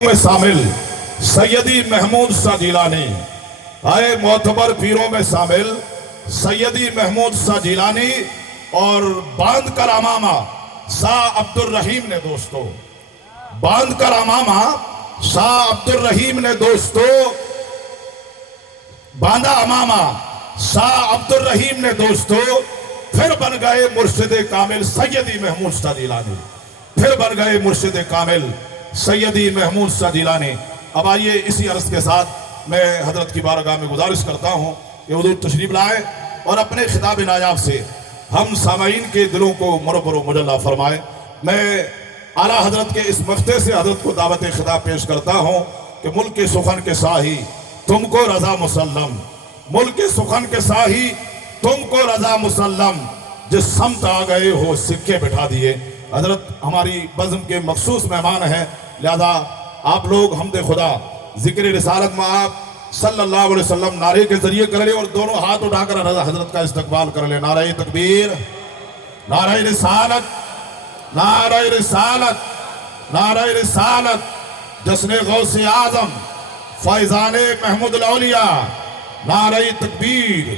میں شامل سیدی محمود شاہ جیلانی، آئے معتبر پیروں میں شامل سیدی محمود شاہ جیلانی اور باندھ کر امامہ شاہ عبد الرحیم نے دوستو، باندھ کر امامہ شاہ عبد الرحیم نے دوستو، باندھا امامہ شاہ عبد الرحیم نے دوستو، پھر بن گئے مرشد کامل سیدی محمود شاہ جیلانی، پھر بن گئے مرشد کامل سیدی محمود شاہ جیلانی۔ اب آئیے اسی عرض کے ساتھ میں حضرت کی بارگاہ میں گزارش کرتا ہوں کہ حضور تشریف لائیں اور اپنے خطاب نایاب سے ہم سامعین کے دلوں کو مربر و مجلہ فرمائیں۔ میں اعلیٰ حضرت کے اس مقطع سے حضرت کو دعوت خطاب پیش کرتا ہوں کہ ملک سخن کے ساہی تم کو رضا مسلم، ملک سخن کے ساہی تم کو رضا مسلم، جس سمت آ گئے ہو سکے بٹھا دیے۔ حضرت ہماری بزم کے مخصوص مہمان ہیں، لہذا آپ لوگ حمد خدا ذکر رسالت میں آپ صلی اللہ علیہ وسلم نعرے کے ذریعے کر لیں اور دونوں ہاتھ اٹھا کر حضرت کا استقبال کر لیں۔ نعرہ تکبیر، نعرہ رسالت، نعرہ رسالت، نعرہ رسالت، جشن غوث اعظم فیضان محمود الاولیاء، نعرہ تکبیر،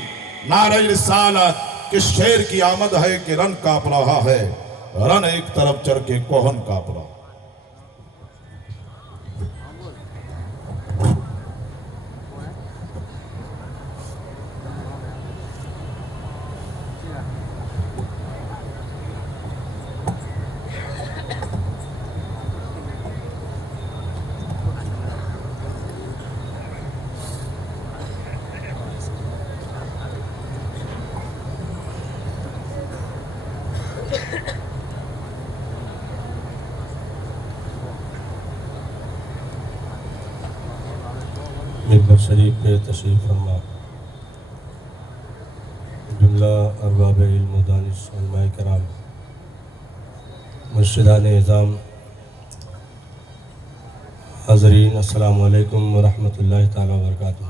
نعرہ رسالت۔ کہ شیر کی آمد ہے کہ رن کانپ رہا ہے، رن ایک طرف چڑھ کے کوہن کانپ رہا۔ ممبر شریف پہ تشریف فرما جملہ ارباب علم و دانش علماء کرام، مرشدان اعظام، حاضرین، السلام علیکم ورحمۃ اللہ تعالیٰ وبرکاتہ۔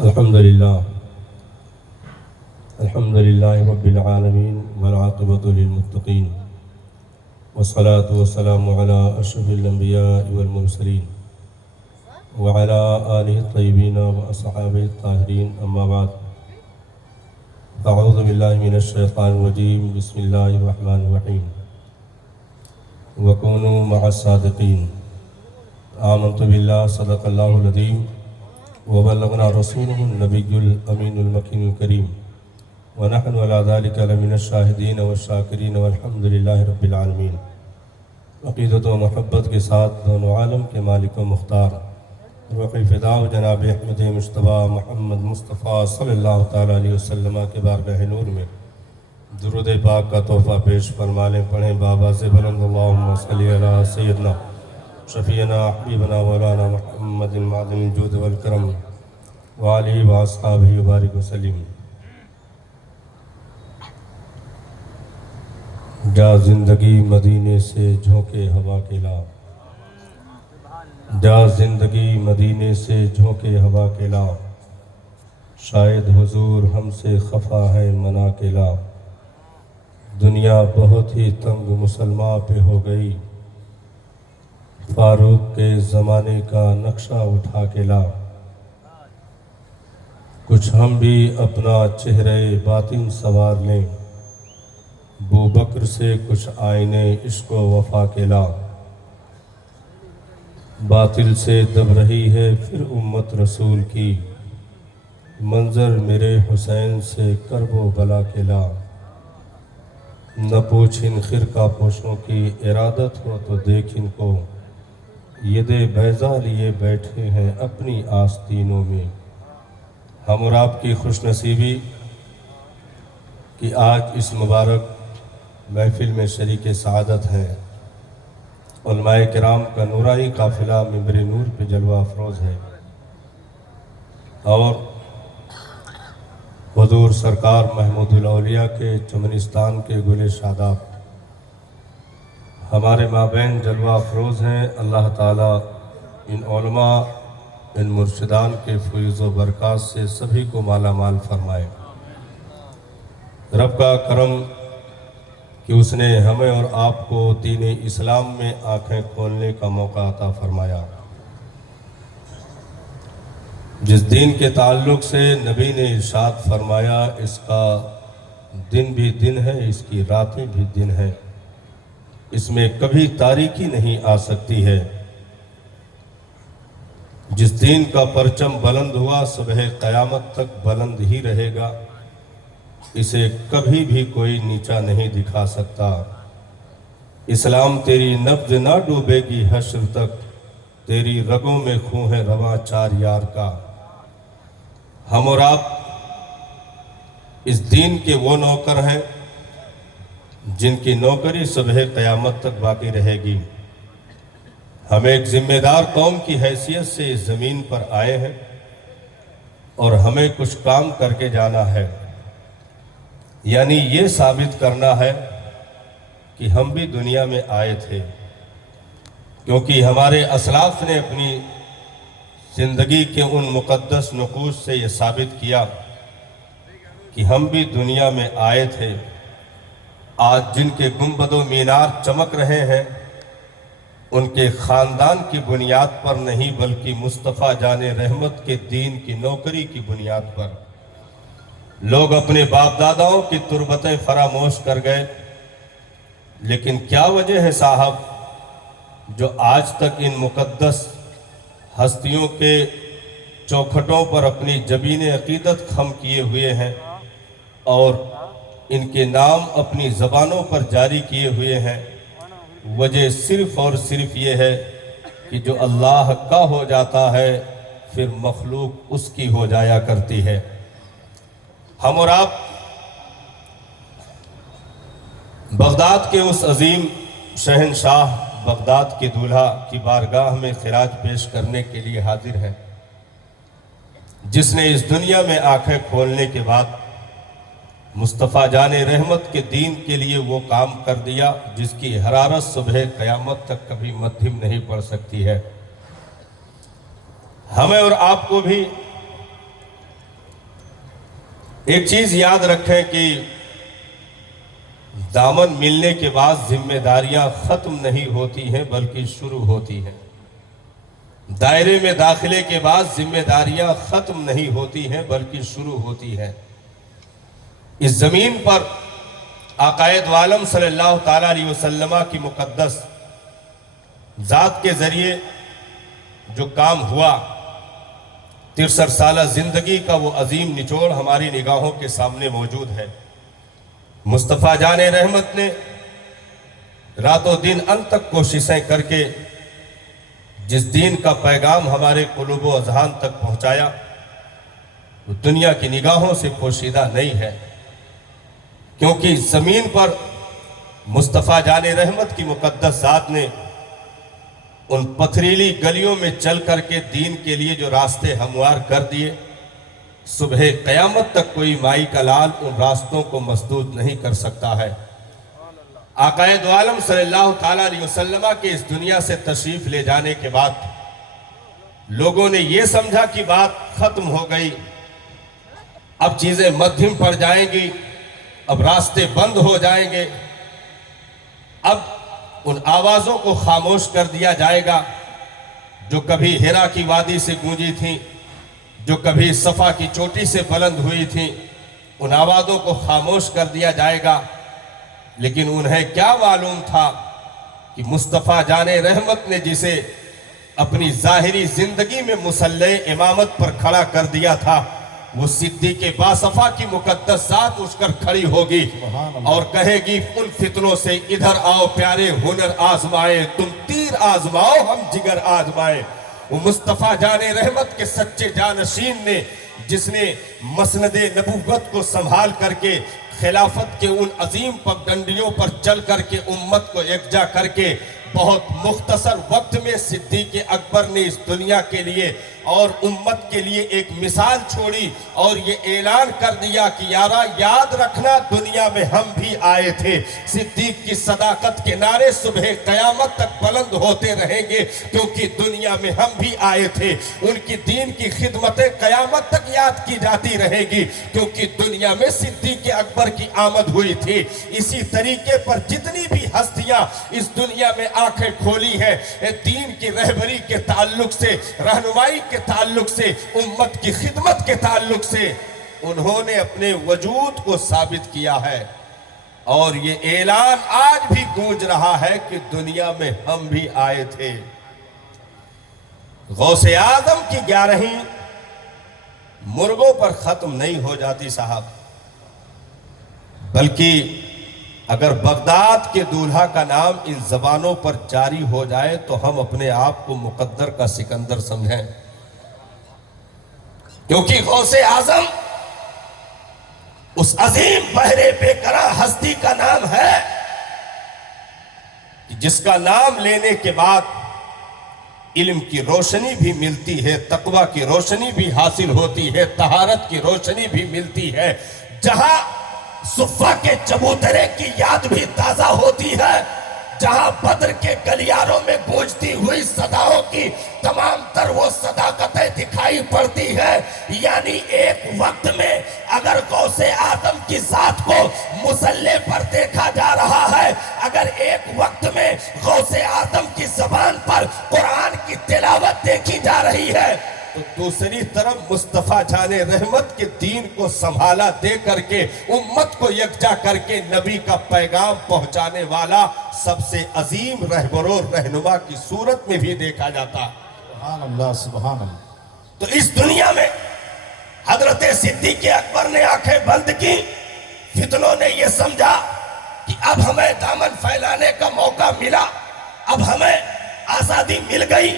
الحمدللہ الحمدللہ رب العالمین والعاقبۃ للمتقین، والصلاة والسلام على أشرف الأنبياء والمرسلين وعلى آله الطيبين وأصحابه الطاهرين، أما بعد، أعوذ بالله من الشيطان الرجيم، بسم الله الرحمن الرحيم، وكونوا مع الصادقين، آمنت بالله صدق الله العظيم وبلغنا رسوله النبي الأمين المكين الكريم، ونحن على ذلك لمن الشاہدین والشاکرین والحمد للہ رب العالمین۔ عقیدت و محبت کے ساتھ دونوں عالم کے مالک و مختار روح فدا و جناب احمد مجتبیٰ محمد مصطفیٰ صلی اللہ تعالیٰ علیہ وسلم کے بارگاہ نور میں درود پاک کا تحفہ پیش فرما لیں۔ پڑھیں بابا سے بلند اللہم صلی علی سیدنا شفیعنا حبیبنا مولانا محمد معدن الجود والکرم وآلہ واصحابہ وبارک وسلم۔ جا زندگی مدینے سے جھونکے ہوا کے لا، جا زندگی مدینے سے جھونکے ہوا کے لا، شاید حضور ہم سے خفا ہے منا کے لا، دنیا بہت ہی تنگ مسلماں پہ ہو گئی، فاروق کے زمانے کا نقشہ اٹھا کے لا، کچھ ہم بھی اپنا چہرے باطن سنوار لیں، ابو بکر سے کچھ آئینے عشق و وفا کے لا، باطل سے دب رہی ہے پھر امت رسول کی، منظر میرے حسین سے کرب و بلا کے لا، نہ پوچھ ان خرقہ پوشوں کی ارادت ہو تو دیکھ ان کو، ید بیضا لیے بیٹھے ہیں اپنی آستینوں میں۔ ہم اور آپ کی خوش نصیبی کہ آج اس مبارک محفل میں شریک سعادت ہے، علماء کرام کا نورانی قافلہ ممبر نور پہ جلوہ افروز ہے، اور حضور سرکار محمود الاولیاء کے چمنستان کے گل شاداب ہمارے مابین جلوہ افروز ہیں۔ اللہ تعالیٰ ان علماء، ان مرشدان کے فیض و برکات سے سبھی کو مالا مال فرمائے۔ رب کا کرم کہ اس نے ہمیں اور آپ کو دین اسلام میں آنکھیں کھولنے کا موقع عطا فرمایا، جس دین کے تعلق سے نبی نے ارشاد فرمایا اس کا دن بھی دن ہے، اس کی راتیں بھی دن ہے، اس میں کبھی تاریکی نہیں آ سکتی ہے۔ جس دین کا پرچم بلند ہوا صبح قیامت تک بلند ہی رہے گا، اسے کبھی بھی کوئی نیچا نہیں دکھا سکتا۔ اسلام تیری نبض نہ ڈوبے گی حشر تک، تیری رگوں میں خون ہے رواں چار یار کا۔ ہم اور آپ اس دین کے وہ نوکر ہیں جن کی نوکری صبح قیامت تک باقی رہے گی۔ ہم ایک ذمہ دار قوم کی حیثیت سے اس زمین پر آئے ہیں اور ہمیں کچھ کام کر کے جانا ہے، یعنی یہ ثابت کرنا ہے کہ ہم بھی دنیا میں آئے تھے، کیونکہ ہمارے اسلاف نے اپنی زندگی کے ان مقدس نقوش سے یہ ثابت کیا کہ ہم بھی دنیا میں آئے تھے۔ آج جن کے گنبد و مینار چمک رہے ہیں ان کے خاندان کی بنیاد پر نہیں، بلکہ مصطفیٰ جان رحمت کے دین کی نوکری کی بنیاد پر۔ لوگ اپنے باپ داداؤں کی تربتیں فراموش کر گئے، لیکن کیا وجہ ہے صاحب جو آج تک ان مقدس ہستیوں کے چوکھٹوں پر اپنی جبین عقیدت خم کیے ہوئے ہیں اور ان کے نام اپنی زبانوں پر جاری کیے ہوئے ہیں؟ وجہ صرف اور صرف یہ ہے کہ جو اللہ کا ہو جاتا ہے پھر مخلوق اس کی ہو جایا کرتی ہے۔ ہم اور آپ بغداد کے اس عظیم شہنشاہ بغداد کے دولہا کی بارگاہ میں خراج پیش کرنے کے لیے حاضر ہیں، جس نے اس دنیا میں آنکھیں کھولنے کے بعد مصطفیٰ جان رحمت کے دین کے لیے وہ کام کر دیا جس کی حرارت صبح قیامت تک کبھی مدھم نہیں پڑ سکتی ہے۔ ہمیں اور آپ کو بھی ایک چیز یاد رکھیں کہ دامن ملنے کے بعد ذمہ داریاں ختم نہیں ہوتی ہیں بلکہ شروع ہوتی ہیں۔ دائرے میں داخلے کے بعد ذمہ داریاں ختم نہیں ہوتی ہیں بلکہ شروع ہوتی ہیں۔ اس زمین پر آقائے دو عالم صلی اللہ تعالیٰ علیہ وسلم کی مقدس ذات کے ذریعے جو کام ہوا، 63 سالہ زندگی کا وہ عظیم نچوڑ ہماری نگاہوں کے سامنے موجود ہے۔ مصطفیٰ جان رحمت نے رات و دن انت تک کوششیں کر کے جس دین کا پیغام ہمارے قلوب و اذہان تک پہنچایا وہ دنیا کی نگاہوں سے پوشیدہ نہیں ہے، کیونکہ زمین پر مصطفیٰ جان رحمت کی مقدس ذات نے ان پتھریلی گلیوں میں چل کر کے دین کے لیے جو راستے ہموار کر دیے، صبح قیامت تک کوئی مائی کا لال ان راستوں کو مسدود نہیں کر سکتا ہے۔ آقائے دو عالم صلی اللہ تعالیٰ علیہ وسلم کے اس دنیا سے تشریف لے جانے کے بعد لوگوں نے یہ سمجھا کہ بات ختم ہو گئی، اب چیزیں مدھم پڑ جائیں گی، اب راستے بند ہو جائیں گے، اب ان آوازوں کو خاموش کر دیا جائے گا جو کبھی ہیرا کی وادی سے گونجی تھیں، جو کبھی صفا کی چوٹی سے بلند ہوئی تھیں، ان آوازوں کو خاموش کر دیا جائے گا۔ لیکن انہیں کیا معلوم تھا کہ مصطفیٰ جان رحمت نے جسے اپنی ظاہری زندگی میں مسلح امامت پر کھڑا کر دیا تھا، وہ صدیق باصفا کی مقدس ذات اٹھ کر کھڑی ہوگی اور کہے گی ان فتنوں سے ادھر آؤ پیارے، ہنر آزمائے، تم تیر آزماؤ ہم جگر آزمائے۔ وہ مصطفیٰ جان رحمت کے سچے جانشین نے، جس نے مسند نبوت کو سنبھال کر کے خلافت کے ان عظیم پگڈنڈیوں پر چل کر کے امت کو یکجا کر کے بہت مختصر وقت میں صدیق اکبر نے اس دنیا کے لیے اور امت کے لیے ایک مثال چھوڑی اور یہ اعلان کر دیا کہ یارا یاد رکھنا دنیا میں ہم بھی آئے تھے۔ صدیق کی صداقت کے نعرے صبح قیامت تک بلند ہوتے رہیں گے کیونکہ دنیا میں ہم بھی آئے تھے۔ ان کی دین کی خدمتیں قیامت تک یاد کی جاتی رہے گی کیونکہ دنیا میں صدیق اکبر کی آمد ہوئی تھی۔ اسی طریقے پر جتنی بھی ہستیاں اس دنیا میں آنکھیں کھولی ہیں دین کی رہبری کے تعلق سے، رہنمائی کے تعلق سے، امت کی خدمت کے تعلق سے، انہوں نے اپنے وجود کو ثابت کیا ہے اور یہ اعلان آج بھی گونج رہا ہے کہ دنیا میں ہم بھی آئے تھے۔ غوث اعظم کی 11ویں مرغوں پر ختم نہیں ہو جاتی صاحب، بلکہ اگر بغداد کے دولہا کا نام ان زبانوں پر جاری ہو جائے تو ہم اپنے آپ کو مقدر کا سکندر سمجھیں، کیونکہ غوث اعظم اس عظیم بحر بے قرار ہستی کا نام ہے جس کا نام لینے کے بعد علم کی روشنی بھی ملتی ہے، تقوی کی روشنی بھی حاصل ہوتی ہے، طہارت کی روشنی بھی ملتی ہے، جہاں صفہ کے چبوترے کی یاد بھی تازہ ہوتی ہے، جہاں بدر کے گلیاروں میں گونجتی ہوئی صداؤں کی تمام تر وہ صداقتیں دکھائی پڑتی ہے۔ یعنی ایک وقت میں اگر غوث اعظم کی ذات کو مصلی پر دیکھا جا رہا ہے، اگر ایک وقت میں غوث اعظم کی زبان پر قرآن کی تلاوت دیکھی جا رہی ہے تو دوسری طرف مصطفیٰ جان رحمت کے دین کو سنبھالا دے کر کے امت کو یکجا کر کے نبی کا پیغام پہنچانے والا سب سے عظیم رہبر و رہنما کی صورت میں بھی دیکھا جاتا۔ سبحان اللہ، سبحان اللہ۔ تو اس دنیا میں حضرت صدیق اکبر نے آنکھیں بند کی، فتنوں نے یہ سمجھا کہ اب ہمیں دامن پھیلانے کا موقع ملا، اب ہمیں آزادی مل گئی،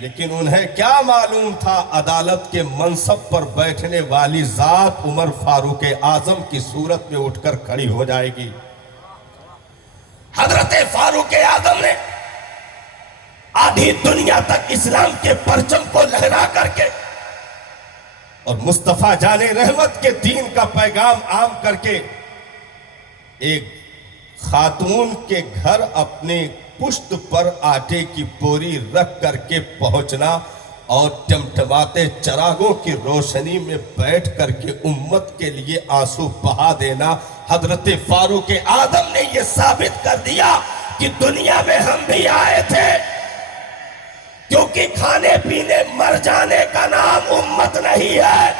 لیکن انہیں کیا معلوم تھا عدالت کے منصب پر بیٹھنے والی ذات عمر فاروق اعظم کی صورت میں اٹھ کر کھڑی ہو جائے گی۔ حضرت فاروق اعظم نے آدھی دنیا تک اسلام کے پرچم کو لہرا کر کے اور مصطفیٰ جان رحمت کے دین کا پیغام عام کر کے ایک خاتون کے گھر اپنے پشت پر آٹے کی بوری رکھ کر کے پہنچنا اور ٹمٹماتے چراغوں کی روشنی میں بیٹھ کر کے امت کے لیے آنسو بہا دینا، حضرت فاروق اعظم نے یہ ثابت کر دیا کہ دنیا میں ہم بھی آئے تھے، کیونکہ کھانے پینے مر جانے کا نام امت نہیں ہے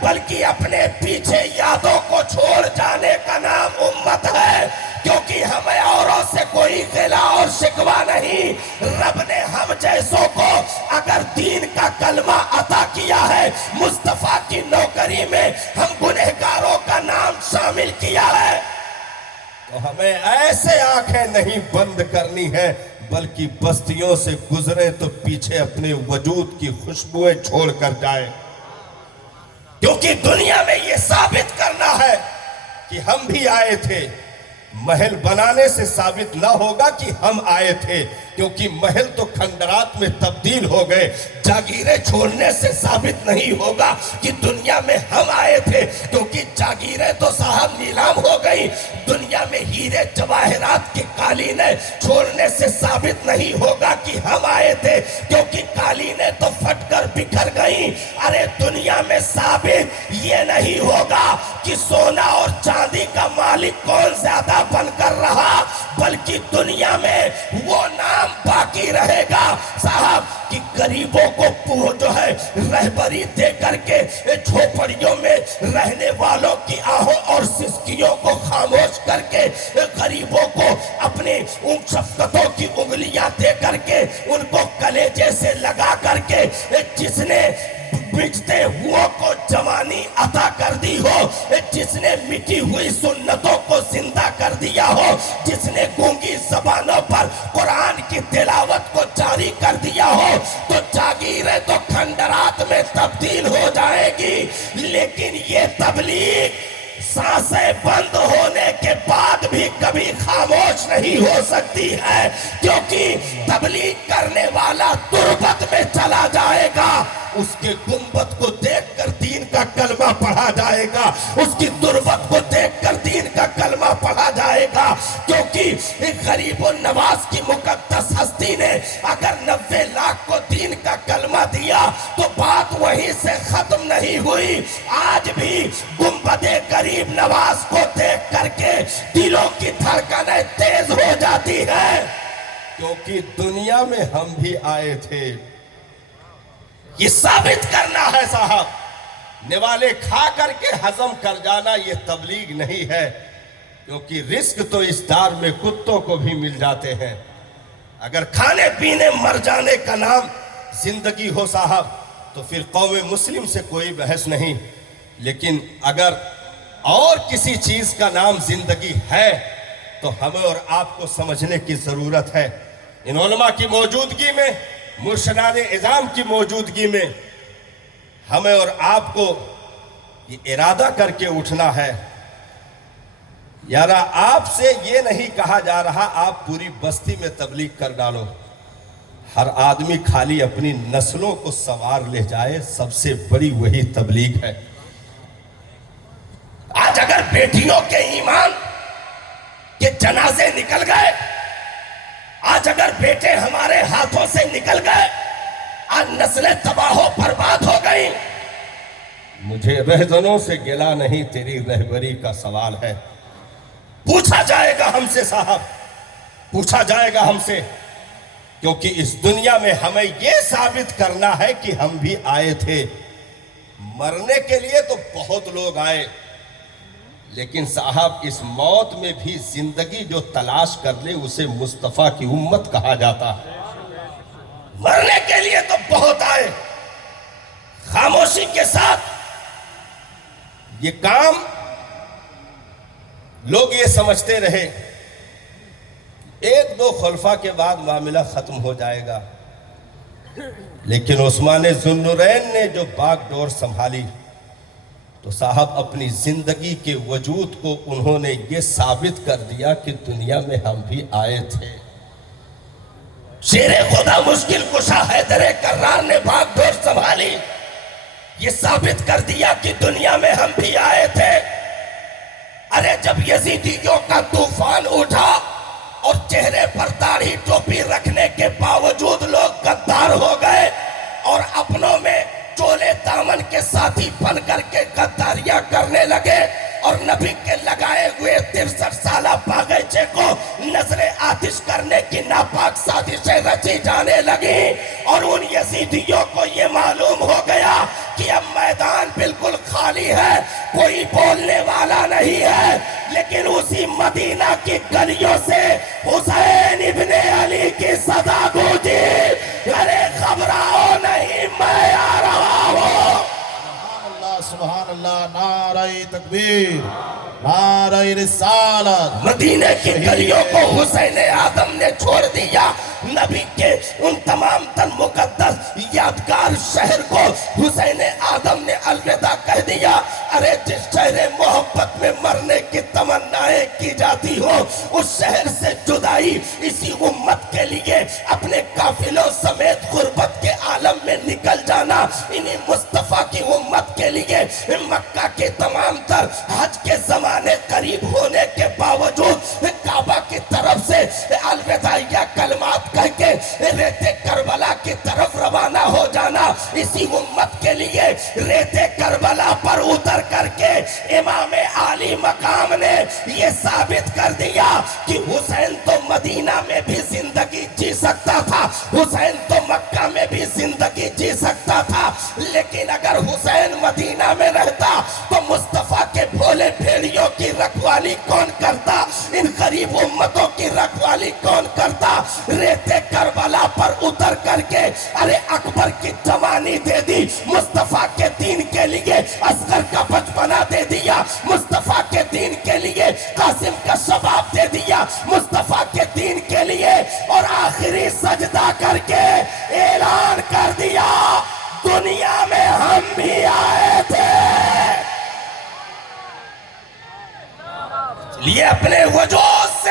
بلکہ اپنے پیچھے یادوں کو چھوڑ جانے کا نام امت ہے، کیونکہ ہمیں اوروں سے کوئی غلا اور شکوہ نہیں۔ رب نے ہم جیسوں کو اگر دین کا کلمہ عطا کیا ہے، مصطفیٰ کی نوکری میں ہم گنہگاروں کا نام شامل کیا ہے، تو ہمیں ایسے آنکھیں نہیں بند کرنی ہے بلکہ بستیوں سے گزرے تو پیچھے اپنے وجود کی خوشبوئیں چھوڑ کر جائے، کیونکہ دنیا میں یہ ثابت کرنا ہے کہ ہم بھی آئے تھے۔ محل بنانے سے ثابت نہ ہوگا کہ ہم آئے تھے، کیونکہ محل تو کھنڈرات میں تبدیل ہو گئے۔ جاگیریں چھوڑنے سے ثابت نہیں ہوگا کہ دنیا میں ہم آئے تھے، کیونکہ جاگیریں تو صاحب نیلام ہو گئی۔ دنیا میں ہیرے جواہرات کی قالینیں چھوڑنے سے ثابت نہیں ہوگا کہ ہم آئے تھے، کیونکہ قالینیں تو پھٹ کر بکھر گئیں۔ ارے دنیا میں ثابت یہ نہیں ہوگا کہ سونا اور چاندی کا مالک کون زیادہ بن کر رہا، بلکہ دنیا میں وہ نام باقی رہے گا صاحب کہ غریبوں کو جو ہے رہبری دے کر کے جھوپڑیوں میں رہنے والوں کی آہوں اور سسکیوں کو خاموش کر کے غریبوں کو اپنی ان شفقتوں کی انگلیاں دے کر کے ان کو کلیجے سے لگا کر کے جس نے بچتے ہوا کو جوانی عطا کر دی ہو، جس نے مٹی ہوئی سنتوں کو زندہ کر دیا ہو، جس نے گونگی زبانوں پر قرآن کی تلاوت کو جاری کر دیا ہو، تو جاگیریں تو کھنڈرات میں تبدیل ہو جائے گی، لیکن یہ تبلیغ سانسیں بند ہونے کے بعد بھی کبھی خاموش نہیں ہو سکتی ہے، کیونکہ تبلیغ کرنے والا تربت میں چلا جائے گا، اس کے گنبد کو دیکھ کر دین کا کلمہ پڑھا جائے گا، اس کی تربت کو دیکھ کر دین کا کلمہ پڑھا جائے گا، کیونکہ غریب النواز کی مقدس ہستی نے اگر 90 لاکھ کو دین کا کلمہ دیا تو بات وہیں سے ختم نہیں ہوئی۔ آج بھی گنبد غریب نواز کو دیکھ کر کے دلوں کی دھڑکنیں تیز ہو جاتی ہے، کیونکہ دنیا میں ہم بھی آئے تھے۔ یہ ثابت کرنا ہے صاحب، نوالے کھا کر کے ہضم کر جانا یہ تبلیغ نہیں ہے، کیونکہ رزق تو اس دار میں کتوں کو بھی مل جاتے ہیں۔ اگر کھانے پینے مر جانے کا نام زندگی ہو صاحب تو پھر قوم مسلم سے کوئی بحث نہیں، لیکن اگر اور کسی چیز کا نام زندگی ہے تو ہمیں اور آپ کو سمجھنے کی ضرورت ہے۔ ان علماء کی موجودگی میں، مرشدان اعظام کی موجودگی میں ہمیں اور آپ کو یہ ارادہ کر کے اٹھنا ہے، یارا آپ سے یہ نہیں کہا جا رہا آپ پوری بستی میں تبلیغ کر ڈالو، ہر آدمی خالی اپنی نسلوں کو سنوار لے جائے، سب سے بڑی وہی تبلیغ ہے۔ آج اگر بیٹیوں کے ایمان کے جنازے نکل گئے، آج اگر بیٹے ہمارے ہاتھوں سے نکل گئے، آج نسلیں تباہ و برباد ہو گئی۔ مجھے رہزنوں سے گلا نہیں، تیری رہبری کا سوال ہے۔ پوچھا جائے گا ہم سے صاحب، پوچھا جائے گا ہم سے، کیونکہ اس دنیا میں ہمیں یہ ثابت کرنا ہے کہ ہم بھی آئے تھے۔ مرنے کے لیے تو بہت لوگ آئے، لیکن صاحب اس موت میں بھی زندگی جو تلاش کر لے اسے مصطفیٰ کی امت کہا جاتا ہے۔ مرنے کے لیے تو بہت آئے، خاموشی کے ساتھ یہ کام لوگ یہ سمجھتے رہے ایک دو خلفاء کے بعد معاملہ ختم ہو جائے گا، لیکن عثمان ذوالنورین نے جو باغ ڈور سنبھالی تو صاحب اپنی زندگی کے وجود کو انہوں نے یہ ثابت کر دیا کہ دنیا میں ہم بھی آئے تھے۔ شیر خدا مشکل کشا حیدر کرار نے باغ ڈور سنبھالی، یہ ثابت کر دیا کہ دنیا میں ہم بھی آئے تھے۔ ارے جب یزیدیوں کا طوفان اٹھا اور چہرے پر داڑھی ٹوپی رکھنے کے باوجود لوگ غدار ہو گئے اور اپنوں میں چولے دامن کے ساتھی بن کر کے غداریاں کرنے لگے اور نبی کے لگائے ہوئے 63 سالہ باغیچے کو نظر آتش کرنے کی ناپاک سازشیں رچی جانے لگی، اور ان یزیدیوں کو یہ معلوم ہو گیا کہ اب میدان بالکل خالی ہے، کوئی بولنے والا نہیں ہے، لیکن اسی مدینہ کی گلیوں سے حسین ابن علی کی صدا گونجی، ارے گھبراؤ نہیں میں آ رہا ہوں۔ سبحان اللہ، نعرہ تکبیر، نعرہ رسالت۔ مدینہ کی گلیوں کو حسین آدم نے چھوڑ دیا، نبی کے ان تمام تن مقدس یادگار شہر کو حسین آدم نے الوداع کہہ دیا۔ ارے جس شہر محبت میں مرنے کی تمنائیں کی جاتی ہو، اس شہر سے جدائی اسی امت کے لیے اپنے قافلوں سمیت غربت کے عالم میں نکل جانا، انہی مصطفیٰ کی امت کے لیے مکہ کے تمام تر حج کے زمانے قریب ہونے کے باوجود کعبہ کی طرف سے الوداعیہ کلمات کہہ کے ریت کربلا کی طرف روانہ ہو جانا، اسی امت کے لیے ریت کربلا پر اتر کر کے امام عالی مقام نے یہ ثابت کر دیا کہ حسین تو مدینہ میں بھی زندگی جی سکتا تھا، حسین تو مکہ میں بھی زندگی جی سکتا تھا، لیکن اگر حسین مدینہ میں رہتا تو مصطفیٰ کے بھولے بھیڑیوں کی رکھوالی کون کرتا، ان غریب امتوں کی رکھوالی کون کرتا؟ ریت کربلا پر اتر کر کے ارے اکبر کی جوانی دے دی مصطفیٰ کے دین کے لیے، اصغر کا بچپنا دے دیا مصطفیٰ کے دین کے لیے، قاسم کا شباب دے دیا مصطفیٰ کے دین کے لیے، اور آخری سجدہ کر کے اعلان کر دیا دنیا میں ہم بھی آئے تھے۔ لیے اپنے وجود سے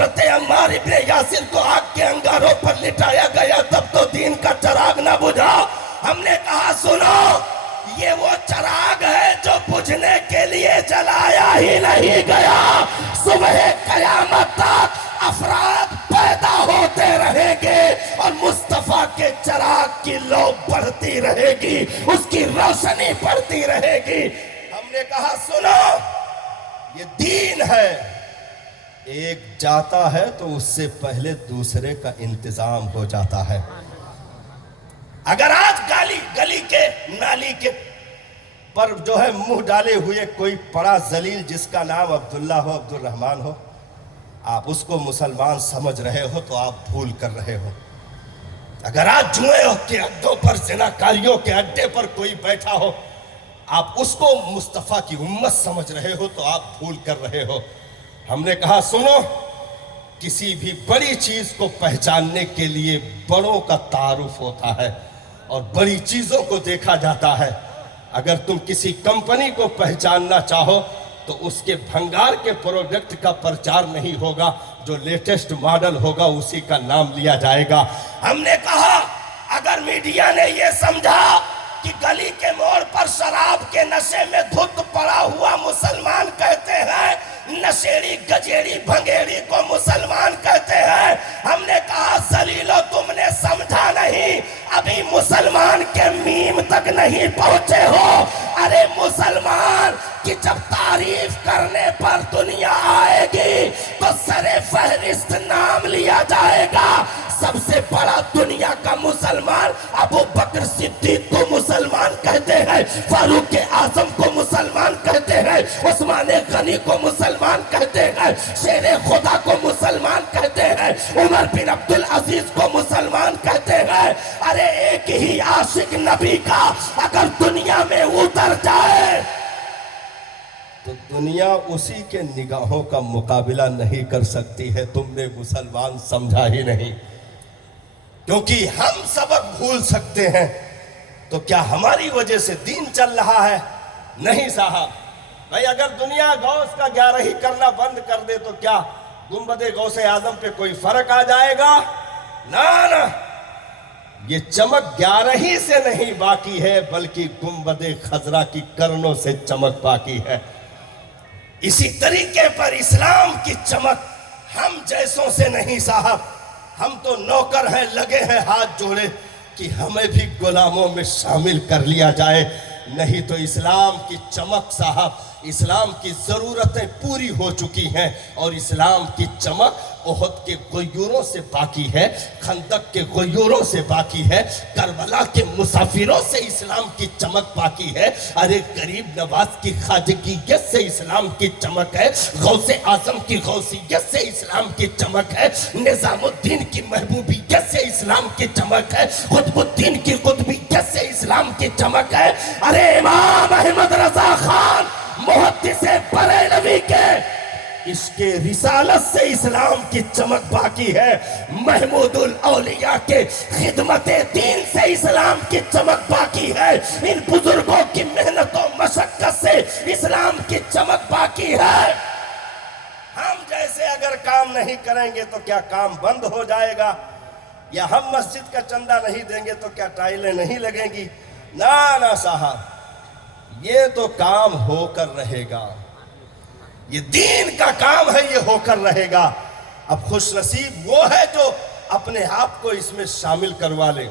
حضرت عمار ابن یاسر کو آگ کے انگاروں پر لٹایا گیا تب تو دین کا چراغ نہ بجھا. ہم نے کہا سنو یہ وہ چراغ ہے جو بجھنے کے لیے جلایا ہی نہیں گیا. صبح قیامت تک افراد پیدا ہوتے رہیں گے اور مصطفیٰ کے چراغ کی لو بڑھتی رہے گی, اس کی روشنی بڑھتی رہے گی. ہم نے کہا سنو یہ دین ہے, ایک جاتا ہے تو اس سے پہلے دوسرے کا انتظام ہو جاتا ہے. اگر آج گلی کے نالی کے پر جو ہے منہ ڈالے ہوئے کوئی پڑا ذلیل جس کا نام عبداللہ ہو, عبد الرحمن ہو, آپ اس کو مسلمان سمجھ رہے ہو تو آپ بھول کر رہے ہو. اگر آج جوئے کے اڈوں پر زناکاریوں کے اڈے پر کوئی بیٹھا ہو آپ اس کو مصطفیٰ کی امت سمجھ رہے ہو تو آپ بھول کر رہے ہو. ہم نے کہا سنو کسی بھی بڑی چیز کو پہچاننے کے لیے بڑوں کا تعارف ہوتا ہے اور بڑی چیزوں کو دیکھا جاتا ہے. اگر تم کسی کمپنی کو پہچاننا چاہو تو اس کے بھنگار کے پروڈکٹ کا پرچار نہیں ہوگا, جو لیٹسٹ ماڈل ہوگا اسی کا نام لیا جائے گا. ہم نے کہا اگر میڈیا نے یہ سمجھا کہ گلی کے موڑ پر شراب کے نشے میں دھت پڑا ہوا مسلمان کہتے ہیں, نشیڑی گجیڑی بھنگیڑی کو مسلمان کہتے ہیں, ہم نے کہا ذلیلو تم نے سمجھا نہیں, ابھی مسلمان کے میم تک نہیں پہنچے ہو. ارے مسلمان کہ جب تعریف کرنے پر دنیا آئے گی تو سر فہرست نام لیا جائے گا. سب سے بڑا دنیا کا مسلمان ابو بکر صدیق کو مسلمان کہتے ہیں, فاروق اعظم کو مسلمان کہتے ہیں, عثمان غنی کو مسلمان کہتے ہیں, شیر خدا کو مسلمان کہتے ہیں, عمر بن عبدالعزیز کو مسلمان کہتے ہیں. ارے ایک ہی عاشق نبی کا اگر دنیا میں اتر جائے تو دنیا اسی کے نگاہوں کا مقابلہ نہیں کر سکتی ہے. تم نے مسلمان سمجھا ہی نہیں, کیونکہ ہم سبق بھول سکتے ہیں تو کیا ہماری وجہ سے دین چل رہا ہے؟ نہیں صاحب. بھائی اگر دنیا غوث کا گیارہی کرنا بند کر دے تو کیا گنبد غوث اعظم پہ کوئی فرق آ جائے گا؟ نہ, یہ چمک گیارہی سے نہیں باقی ہے بلکہ گنبد خضرا کی کرنوں سے چمک باقی ہے. اسی طریقے پر اسلام کی چمک ہم جیسوں سے نہیں صاحب. ہم تو نوکر ہیں, لگے ہیں ہاتھ جوڑے کہ ہمیں بھی غلاموں میں شامل کر لیا جائے. نہیں تو اسلام کی چمک صاحب, اسلام کی ضرورتیں پوری ہو چکی ہیں اور اسلام کی چمک احد کے غیوروں سے باقی ہے, خندق کے غیوروں سے باقی ہے, کربلا کے مسافروں سے اسلام کی چمک باقی ہے. ارے غریب نواز کی خواجگیت سے اسلام کی چمک ہے, غوث اعظم کی غوثیت سے اسلام کی چمک ہے, نظام الدین کی محبوبیت سے اسلام کی چمک ہے, قطب الدین کی قطبیت سے اسلام کی چمک ہے. ارے امام احمد رضا خان محدث بریلوی کے عشق رسالت سے اسلام کی چمک باقی ہے, محمود الاولیاء کے خدمت دین سے اسلام کی چمک باقی ہے, ان بزرگوں کی محنت و مشقت سے اسلام کی چمک باقی ہے. ہم جیسے اگر کام نہیں کریں گے تو کیا کام بند ہو جائے گا؟ یا ہم مسجد کا چندہ نہیں دیں گے تو کیا ٹائلیں نہیں لگیں گی؟ نہ صاحب, یہ تو کام ہو کر رہے گا. یہ دین کا کام ہے, یہ ہو کر رہے گا. اب خوش نصیب وہ ہے جو اپنے آپ کو اس میں شامل کروا لے.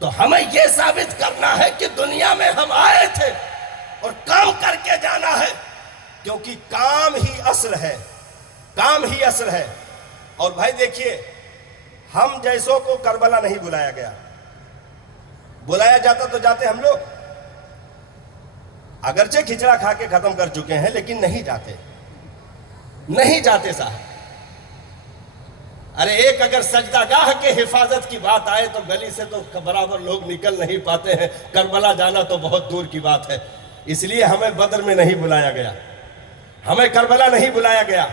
تو ہمیں یہ ثابت کرنا ہے کہ دنیا میں ہم آئے تھے اور کام کر کے جانا ہے, کیونکہ کام ہی اصل ہے, کام ہی اصل ہے. اور بھائی دیکھیے, ہم جیسوں کو کربلا نہیں بلایا گیا. بلایا جاتا تو جاتے ہم لوگ, اگرچہ کھچڑا کھا کے ختم کر چکے ہیں لیکن نہیں جاتے صاحب. ارے ایک اگر سجدہ گاہ کے حفاظت کی بات آئے تو گلی سے تو برابر لوگ نکل نہیں پاتے ہیں, کربلا جانا تو بہت دور کی بات ہے. اس لیے ہمیں بدر میں نہیں بلایا گیا, ہمیں کربلا نہیں بلایا گیا.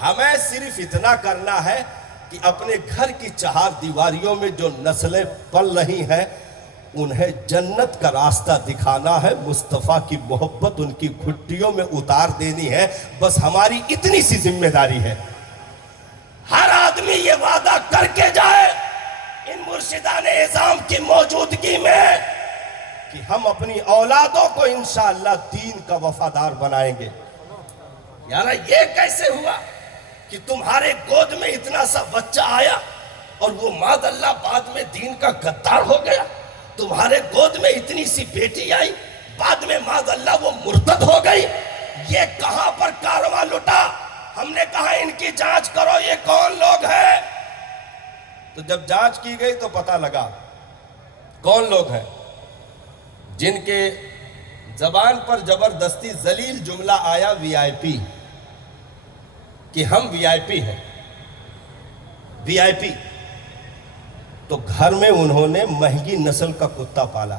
ہمیں صرف اتنا کرنا ہے کہ اپنے گھر کی چہار دیواریوں میں جو نسلیں پل رہی ہیں انہیں جنت کا راستہ دکھانا ہے, مصطفیٰ کی محبت ان کی گھٹیوں میں اتار دینی ہے. بس ہماری اتنی سی ذمہ داری ہے. یہ وعدہ کر کے جائے ان مرشدان اعظام کی موجودگی میں کہ ہم اپنی اولادوں کو انشاءاللہ دین کا وفادار بنائیں گے. یار یہ کیسے ہوا کہ تمہارے گود میں اتنا سا بچہ آیا اور وہ معاذ اللہ بعد میں دین کا غدار ہو گیا؟ تمہارے گود میں اتنی سی بیٹی آئی، بعد میں معاذ اللہ وہ مرتد ہو گئی. یہ کہاں پر کارواں لٹا؟ ہم نے کہا ان کی جانچ کرو، یہ کون لوگ ہیں؟ تو جب جانچ کی گئی تو پتہ لگا کون لوگ ہیں جن کے زبان پر زبردستی ذلیل جملہ آیا وی آئی پی، کہ ہم وی آئی پی ہیں. وی آئی پی تو گھر میں انہوں نے مہنگی نسل کا کتا پالا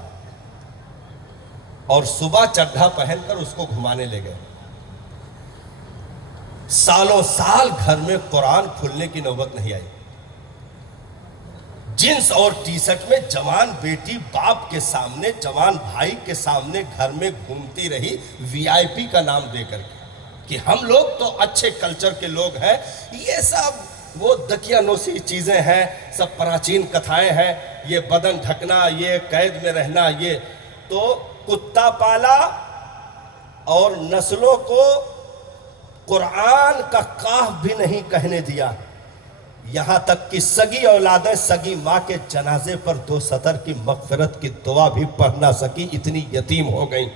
اور صبح چڈھا پہن کر اس کو گھمانے لے گئے. سالوں سال گھر میں قرآن کھلنے کی نوبت نہیں آئی. جنس اور ٹی شرٹ میں جوان بیٹی باپ کے سامنے، جوان بھائی کے سامنے گھر میں گھومتی رہی وی آئی پی کا نام دے کر کے کہ ہم لوگ تو اچھے کلچر کے لوگ ہیں. یہ سب وہ دقیانوسی چیزیں ہیں، سب پراچین کتھائیں ہیں، یہ بدن ڈھکنا، یہ قید میں رہنا. یہ تو کتا پالا اور نسلوں کو قرآن کا کاف بھی نہیں کہنے دیا. یہاں تک کہ سگی اولادیں سگی ماں کے جنازے پر 2 سطر کی مغفرت کی دعا بھی پڑھ نہ سکی، اتنی یتیم ہو گئیں.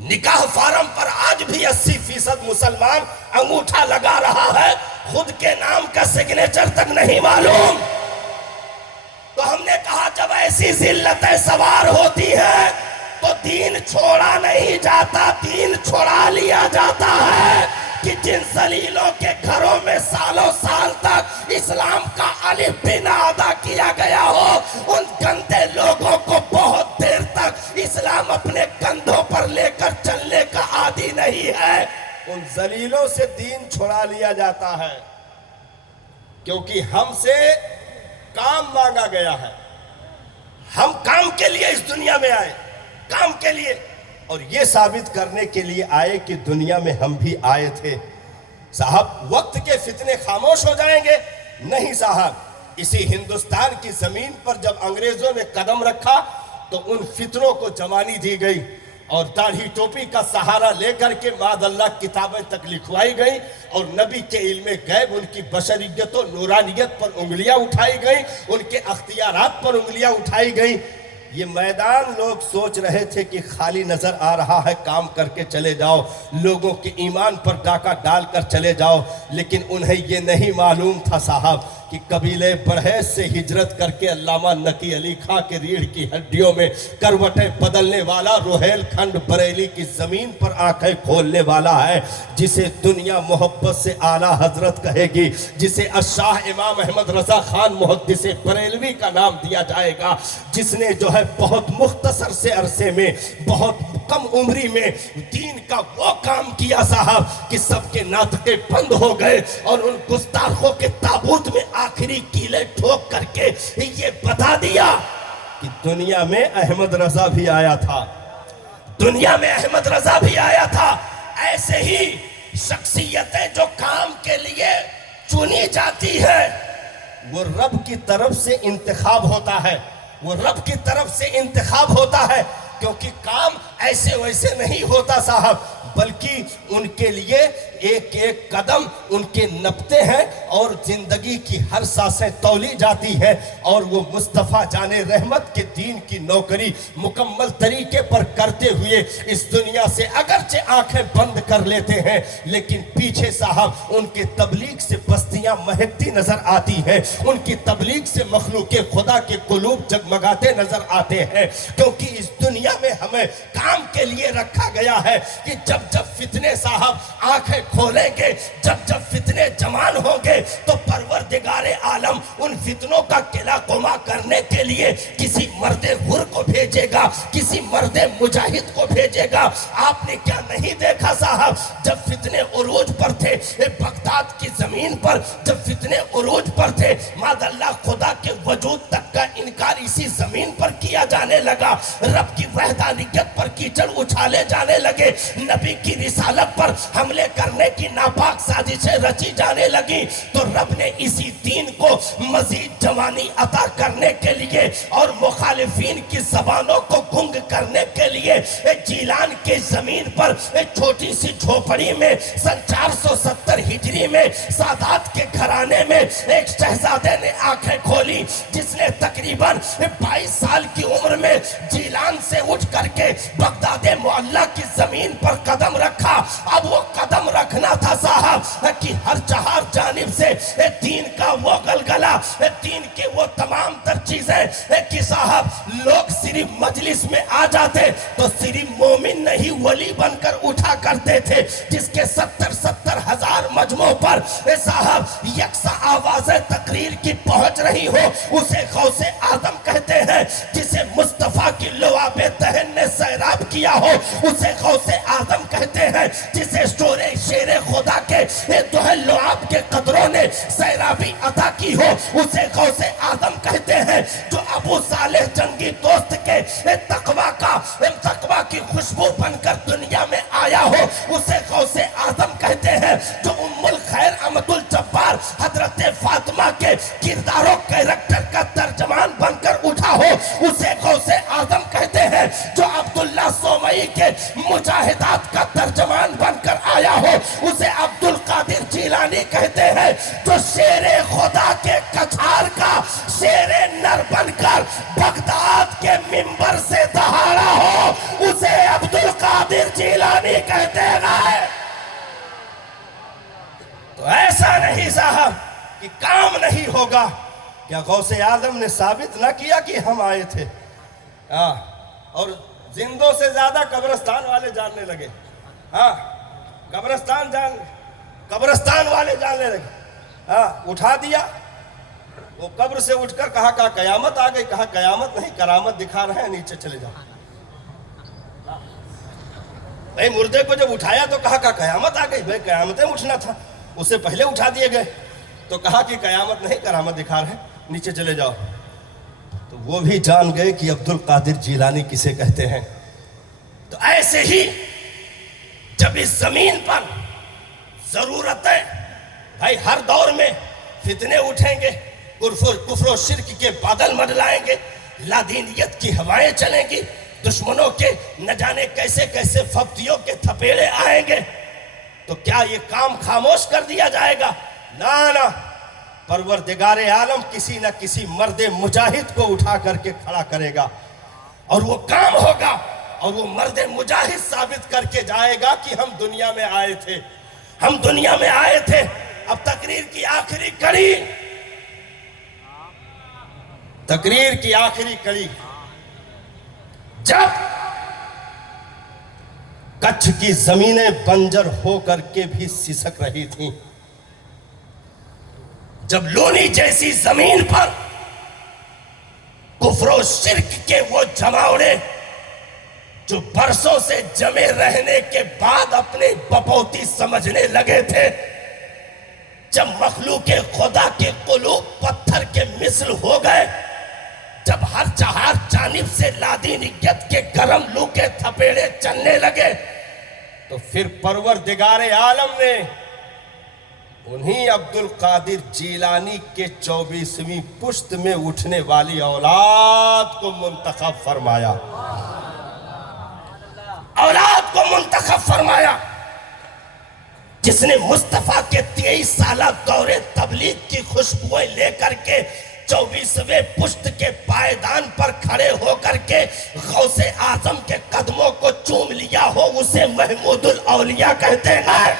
نکاح فارم پر آج بھی 80% مسلمان انگوٹھا لگا رہا ہے، خود کے نام کا سگنیچر تک نہیں معلوم. تو ہم نے کہا جب ایسی ذلتیں سوار ہوتی ہیں تو دین چھوڑا نہیں جاتا، دین چھوڑا لیا جاتا ہے. کہ جن ذلیلوں کے گھروں میں سالوں سال تک اسلام کا الف بھی نہ ادا کیا گیا ہو، ان گندے لوگوں کو بہت دیر تک اسلام اپنے کندھوں پر لے کر چلنے کا عادی نہیں ہے. ان ذلیلوں سے دین چھڑا لیا جاتا ہے کیونکہ ہم سے کام مانگا گیا ہے. ہم کام کے لیے اس دنیا میں آئے، کام کے لیے، اور یہ ثابت کرنے کے لیے آئے کہ دنیا میں ہم بھی آئے تھے. صاحب وقت کے فتنے خاموش ہو جائیں گے؟ نہیں صاحب. اسی ہندوستان کی زمین پر جب انگریزوں نے قدم رکھا تو ان فتنوں کو جوانی دی گئی اور داڑھی ٹوپی کا سہارا لے کر کے معاذ اللہ کتابیں تک لکھوائی گئیں اور نبی کے علم غیب، ان کی بشریت و نورانیت پر انگلیاں اٹھائی گئیں، ان کے اختیارات پر انگلیاں اٹھائی گئیں. یہ میدان لوگ سوچ رہے تھے کہ خالی نظر آ رہا ہے، کام کر کے چلے جاؤ، لوگوں کے ایمان پر ڈاکہ ڈال کر چلے جاؤ. لیکن انہیں یہ نہیں معلوم تھا صاحب کہ قبیلے پرہیز سے ہجرت کر کے علامہ نقی علی خاں کے ریڑھ کی ہڈیوں میں کروٹیں بدلنے والا، روہیل کھنڈ بریلی کی زمین پر آنکھیں کھولنے والا ہے، جسے دنیا محبت سے اعلیٰ حضرت کہے گی، جسے الشاہ امام احمد رضا خان محدث بریلوی کا نام دیا جائے گا، جس نے جو ہے بہت مختصر سے عرصے میں، بہت کم عمری میں دین کا وہ کام کیا صاحب کہ سب کے ناطقے بند ہو گئے اور ان گستاخوں کے تابوت میں آخری کیلے ٹھوک کر کے یہ بتا دیا کہ دنیا میں احمد رضا بھی آیا تھا، دنیا میں احمد رضا بھی آیا تھا. ایسے ہی شخصیتیں جو کام کے لیے چنی جاتی ہیں وہ رب کی طرف سے انتخاب ہوتا ہے، وہ رب کی طرف سے انتخاب ہوتا ہے. کیونکہ کام ایسے ویسے نہیں ہوتا صاحب، بلکہ ان کے لیے ایک ایک قدم ان کے نپتے ہیں اور زندگی کی ہر سانسیں تولی جاتی ہیں، اور وہ مصطفیٰ جان رحمت کے دین کی نوکری مکمل طریقے پر کرتے ہوئے اس دنیا سے اگرچہ آنکھیں بند کر لیتے ہیں، لیکن پیچھے صاحب ان کے تبلیغ سے بستیاں مہکتی نظر آتی ہیں، ان کی تبلیغ سے مخلوق خدا کے قلوب جگمگاتے نظر آتے ہیں. کیونکہ اس دنیا میں ہمیں کام کے لیے رکھا گیا ہے کہ جب جب فتنے صاحب آنکھیں کھولیں گے، جب جب فتنے جمان ہوں گے تو پروردگار عالم ان فتنوں کا قلع قما کرنے کے لیے کسی مرد حر کو بھیجے گا, کسی مرد مجاہد کو بھیجے گا. آپ نے کیا نہیں دیکھا صاحب, جب فتنے عروج پر تھے بغداد کی زمین پر, جب فتنے عروج پر تھے, ماذ اللہ خدا کے وجود تک کا انکار اسی زمین پر کیا جانے لگا, رب کی وحدانیت پر کیچڑ اچھالے جانے لگے, نبی کی رسالت پر حملے کرنے کی ناپاک سازشیں رچی جانے لگی, تو رب نے اسی دین کو مزید جوانی عطا کرنے کے لیے اور مخالفین کی زبانوں کو گنگ کرنے کے لیے جیلان کی زمین پر چھوٹی سی جھوپڑی میں سن 470 ہجری میں سادات کے گھرانے میں ایک شہزادے نے آنکھیں کھولی, جس نے تقریباً 22 سال کی عمر میں جیلان سے اٹھ کر کے بغداد معلیٰ کی زمین پر قدم رکھا. اب وہ قدم رکھنا تھا صاحب کہ ہر چہار جانب سے دین کا وہ گلگلہ, دین کے وہ تمام تر چیزیں کہ صاحب لوگ صرف مجلس میں آ جاتے تو صرف مومن نہیں ولی بن کر اٹھا کرتے تھے, جس کے 70 ہزار مجموع پر صاحب یکساں آوازیں تقریر کی پہنچ رہی ہو, اسے غوث اعظم کہتے ہیں. جسے مصطفیٰ کی لعاب دہن نے سیراب کیا ہو اسے غوث اعظم کہتے ہیں. جسے شیر خدا کے دوہے لعاب کے قدروں نے سیرابی عطا کی ہو اسے غوث اعظم کہتے ہیں. جو ابو صالح جنگی دوست کے تقویٰ کی خوشبو بن کر دنیا میں آیا ہو اسے غوث اعظم کہتے ہیں. جو ام الخیر احمد الجبار حضرت فاطمہ کے کردار و کریکٹر کا ترجمان بن کر اٹھا ہو اسے غوث اعظم کہتے ہیں. جو عبداللہ سومئی کے مجاہدات کا ترجمان بن کر آیا ہو اسے عبد القادر جیلانی کہتے ہیں. جو شیر خدا کے کچھار کا شیر نر بن کر بغداد کے منبر سے دہاڑا ہو اسے عبد القادر جیلانی کہتے ہیں. تو ایسا نہیں صاحب کہ کام نہیں ہوگا. کیا غوث اعظم نے ثابت نہ کیا کہ ہم آئے تھے؟ اور زندوں سے زیادہ قبرستان والے جاننے لگے. قبرستان والے جاننے لگے. اٹھا دیا, وہ قبر سے اٹھ کر کہا قیامت آ گئی. کہا قیامت نہیں, کرامت دکھا رہے ہیں, نیچے چلے جاؤ. بھئی مردے کو جب اٹھایا تو کہا قیامت آ گئی. بھئی قیامتیں اٹھنا تھا, اس سے پہلے اٹھا دیے گئے. تو کہا کہ قیامت نہیں, کرامت دکھا رہے ہیں, نیچے چلے جاؤ. تو وہ بھی جان گئے کہ عبد القادر جیلانی کسے کہتے ہیں. تو ایسے ہی جب اس زمین پر ضرورت ہے, بھائی ہر دور میں فتنے اٹھیں گے, کفر و شرک کے بادل منڈلائیں گے, لادینیت کی ہوائیں چلیں گی, دشمنوں کے نہ جانے کیسے کیسے فبتیوں کے تھپیڑے آئیں گے. تو کیا یہ کام خاموش کر دیا جائے گا؟ نہ, پروردگار عالم کسی نہ کسی مرد مجاہد کو اٹھا کر کے کھڑا کرے گا, اور وہ کام ہوگا, اور وہ مرد مجاہد ثابت کر کے جائے گا کہ ہم دنیا میں آئے تھے, ہم دنیا میں آئے تھے. اب تقریر کی آخری کڑی, جب کچھ کی زمینیں بنجر ہو کر کے بھی سسک رہی تھیں, جب لونی جیسی زمین پر کفر و شرک کے وہ جماوڑے جو برسوں سے جمے رہنے کے بعد اپنے بپوتی سمجھنے لگے تھے, جب مخلوق خدا کے قلوب پتھر کے مثل ہو گئے, جب ہر چہار جانب سے لادینیت کے گرم لو کے تھپیڑے چلنے لگے, تو پھر پروردگار عالم نے انہی عبد القادر جیلانی کے 24ویں پشت میں اٹھنے والی اولاد کو منتخب فرمایا. جس نے مصطفیٰ کے 23 سالہ دور تبلیغ کی خوشبوئیں لے کر کے 24ویں پشت کے پائیدان پر کھڑے ہو کر کے غوث اعظم کے قدموں کو چوم لیا ہو اسے محمود الاولیاء کہتے ہیں.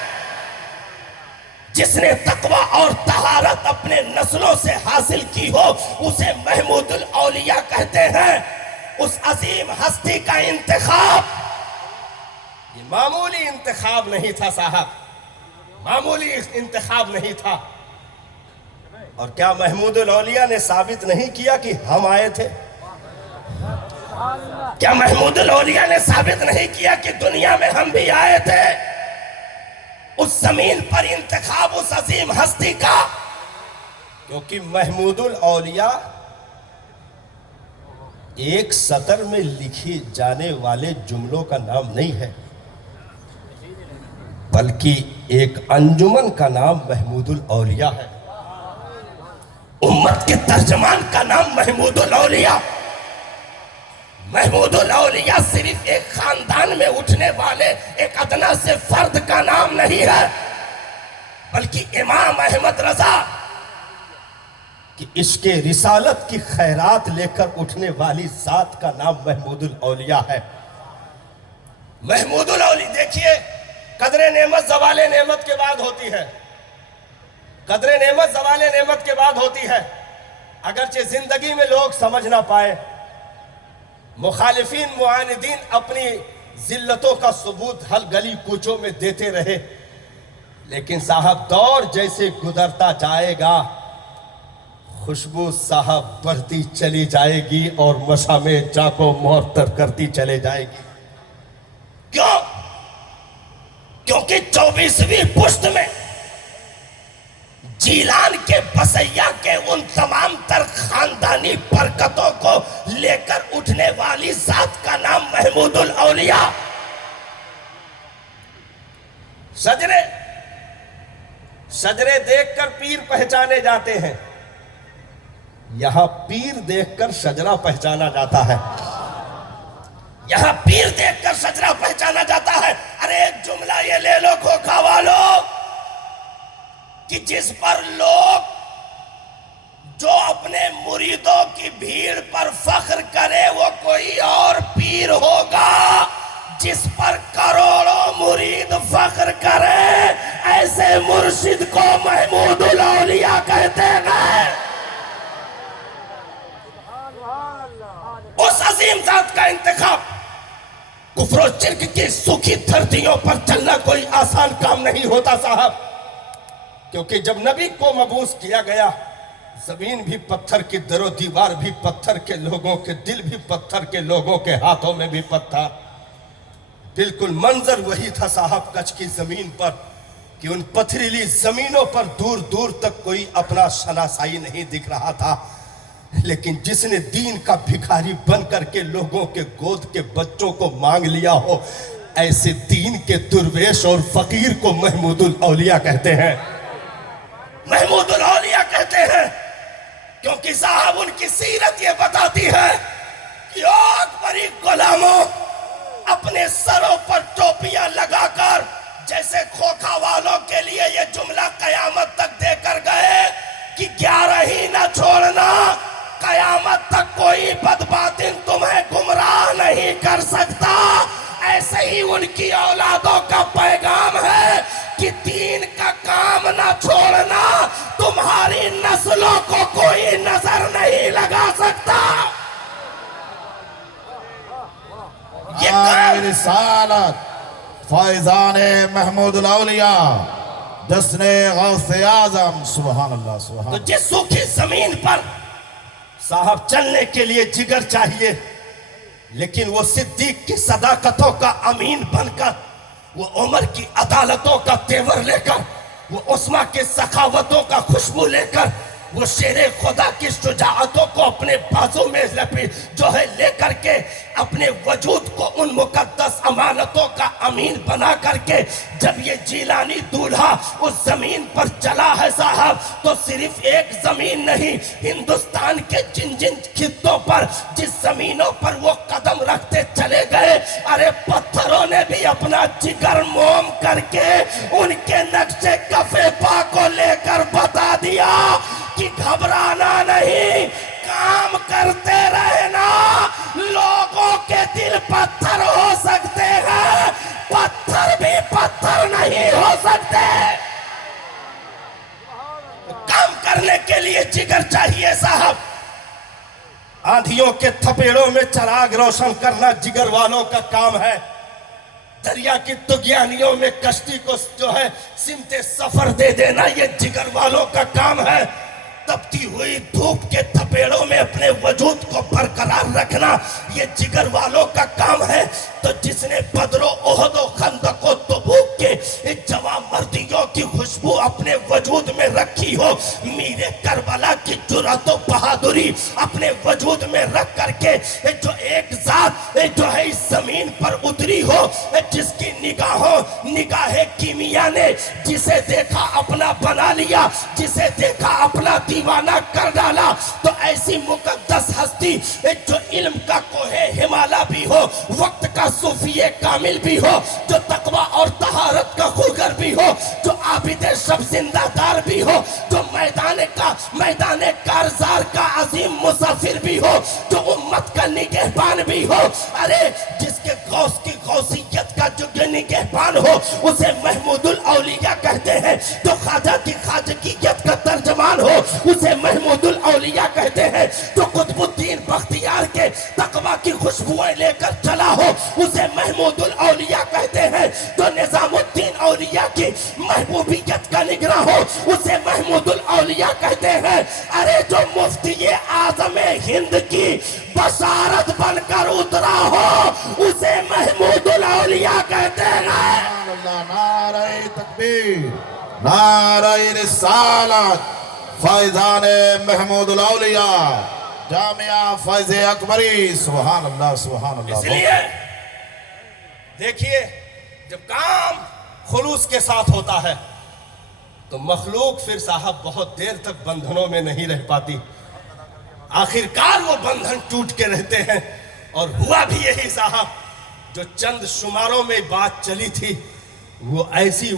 جس نے تقوی اور طہارت اپنے نسلوں سے حاصل کی ہو اسے محمود الاولیاء کہتے ہیں. اس عظیم ہستی کا انتخاب یہ معمولی انتخاب نہیں تھا صاحب, معمولی انتخاب نہیں تھا. اور کیا محمود الاولیاء نے ثابت نہیں کیا کہ ہم آئے تھے؟ کیا محمود الاولیاء نے ثابت نہیں کیا کہ دنیا میں ہم بھی آئے تھے؟ اس زمین پر انتخاب اس عظیم ہستی کا، کیونکہ محمود الاولیاء ایک سطر میں لکھی جانے والے جملوں کا نام نہیں ہے، بلکہ ایک انجمن کا نام محمود الاولیاء ہے، امت کے ترجمان کا نام محمود الاولیاء۔ محمود الاولیاء صرف ایک خاندان میں اٹھنے والے ایک ادنا سے فرد کا نام نہیں ہے، بلکہ امام احمد رضا کہ عشق رسالت کی خیرات لے کر اٹھنے والی ذات کا نام محمود الاولیاء ہے۔ محمود الاولیاء دیکھیے، قدر نعمت زوال نعمت کے بعد ہوتی ہے، قدر نعمت زوال نعمت کے بعد ہوتی ہے۔ اگرچہ زندگی میں لوگ سمجھ نہ پائے، مخالفین معاندین اپنی ذلتوں کا ثبوت ہر گلی کوچوں میں دیتے رہے، لیکن صاحب دور جیسے گزرتا جائے گا، خوشبو صاحب بڑھتی چلی جائے گی اور مشامیں جا کو معطر کرتی چلے جائے گی۔ کیوں؟ کیونکہ 24ویں پشت میں جیلان کے بسیہ کے ان تمام تر خاندانی برکتوں کو لے کر اٹھنے والی ذات کا نام محمود الاولیاء۔ شجرے دیکھ کر پیر پہچانے جاتے ہیں، یہاں پیر دیکھ کر شجرہ پہچانا جاتا ہے، یہاں پیر دیکھ کر شجرہ پہچانا جاتا ہے۔ ارے ایک جملہ یہ لے لو کھوکھا والو، کہ جس پر لوگ جو اپنے مریدوں کی بھیڑ پر فخر کرے وہ کوئی اور پیر ہوگا، جس پر کروڑوں مرید فخر کرے ایسے مرشد کو محمود الاولیاء کہتے ہیں۔ اس عظیم ذات کا انتخاب کفر و شرک کی سوکھی دھرتیوں پر چلنا کوئی آسان کام نہیں ہوتا صاحب، کیونکہ جب نبی کو مبعوث کیا گیا، زمین بھی پتھر کی، در و دیوار بھی پتھر کے، لوگوں کے دل بھی پتھر کے، لوگوں کے ہاتھوں میں بھی پتھر۔ بالکل منظر وہی تھا صاحب کچھ کی زمین پر، کہ ان پتھریلی زمینوں پر دور دور تک کوئی اپنا شناسائی نہیں دکھ رہا تھا، لیکن جس نے دین کا بھکاری بن کر کے لوگوں کے گود کے بچوں کو مانگ لیا ہو، ایسے دین کے درویش اور فقیر کو محمود الاولیاء کہتے ہیں۔ محمود الاولیاء کہتے ہیں کیونکہ صاحب ان کی سیرت یہ بتاتی ہے کہ اکبری غلاموں اپنے سروں پر ٹوپیاں لگا کر جیسے کھوکھا والوں کے لیے یہ جملہ قیامت تک دے کر گئے کہ 11 ہی نہ چھوڑنا، قیامت تک کوئی بدباطن تمہیں گمراہ نہیں کر سکتا، ایسے ہی ان کی اولادوں کا پیغام ہے کہ دین کا کام نہ چھوڑنا، تمہاری نسلوں کو کوئی نظر نہیں لگا سکتا۔ یہ کام رسالت فائزان محمود الاولیاء جسن غوث اعظم، سبحان اللہ سبحان تو اللہ۔ جس سوکھی زمین پر صاحب چلنے کے لیے جگر چاہیے، لیکن وہ صدیق کی صداقتوں کا امین بن کر، وہ عمر کی عدالتوں کا تیور لے کر، وہ عثمان کے سخاوتوں کا خوشبو لے کر، وہ شیر خدا کی شجاعتوں کو اپنے بازو میں جو ہے لے کر کے، اپنے وجود کو ان مقدس امانتوں کا امین بنا کر کے جب یہ جیلانی دولہا اس زمین پر چلا ہے صاحب، تو صرف ایک زمین نہیں، ہندوستان کے جن جن خطوں پر جس زمینوں پر وہ قدم رکھتے چلے گئے، ارے پتھروں نے بھی اپنا جگر موم کر کے ان کے نقش کفِ پا کو لے کر بتا دیا کہ گھبرانا نہیں، کام کرتے رہنا، لوگوں کے دل پتھر ہو سکتے ہیں، پتھر بھی پتھر نہیں ہو سکتے۔ کام کرنے کے لیے جگر چاہیے صاحب، آندھیوں کے تھپیڑوں میں چراغ روشن کرنا جگر والوں کا کام ہے، دریا کی تغیانیوں میں کشتی کو جو ہے سمت سفر دے دینا یہ جگر والوں کا کام ہے، تپتی ہوئی دھوپ کے تپیڑوں میں اپنے وجود کو برقرار رکھنا یہ جگر والوں کا کام ہے. تو جس نے بدر و احد و خندق و تبوک کے جوان مردیوں کی خوشبو اپنے وجود میں رکھی ہو, میرے کربلا کی جرأت و بہادری اپنے وجود میں رکھ کر کے جو ایک ذات جو ہے اس زمین پر اتری ہو, جس کی نگاہ کیمیا نے جسے دیکھا اپنا بنا لیا, جسے دیکھا اپنا دیوانہ کر ڈالا, تو ایسی مقدس ہستی جو علم کا کوہ ہمالا بھی ہو, وقت کا صوفی کامل بھی ہو, جو تقوی اور طہارت کا خوگر بھی ہو, جو عابد شب زندہ دار بھی ہو, جو میدان کارزار کا عظیم مسافر بھی ہو, جو امت کا نگہبان بھی ہو. ارے جس کے غوث کی غوثیت کا جو نگہبان ہو اسے محمود الاولیاء کہتے ہیں, جو خواجہ کی خواجگیت کا ترجمان ہو اسے محمود الاولیاء کہتے ہیں, جو قطب الدین بختیار کے تقوی کی خوشبوئیں لے کر چلا ہو اسے محمود الاولیاء کہتے ہیں, جو نظام الدین اولیاء کی محبوبیت کا نگراں ہو اسے محمود الاولیاء کہتے ہیں. ارے جو مفتی اعظم ہند کی بشارت بن کر اترا ہو اسے محمود الاولیاء کہتے ہیں. نعرہ تکبیر, نعرہ رسالت, فیضان محمود الاولیاء, جامعہ فیض اکبری. سبحان اللہ, سبحان اللہ. اس لیے دیکھیے جب کام خلوص کے ساتھ ہوتا ہے تو مخلوق پھر صاحب بہت دیر تک بندھنوں میں نہیں رہ پاتی, آخرکار وہ بندھن ٹوٹ کے رہتے ہیں. اور ہوا بھی یہی صاحب, جو چند شماروں میں بات چلی تھی وہ ایسی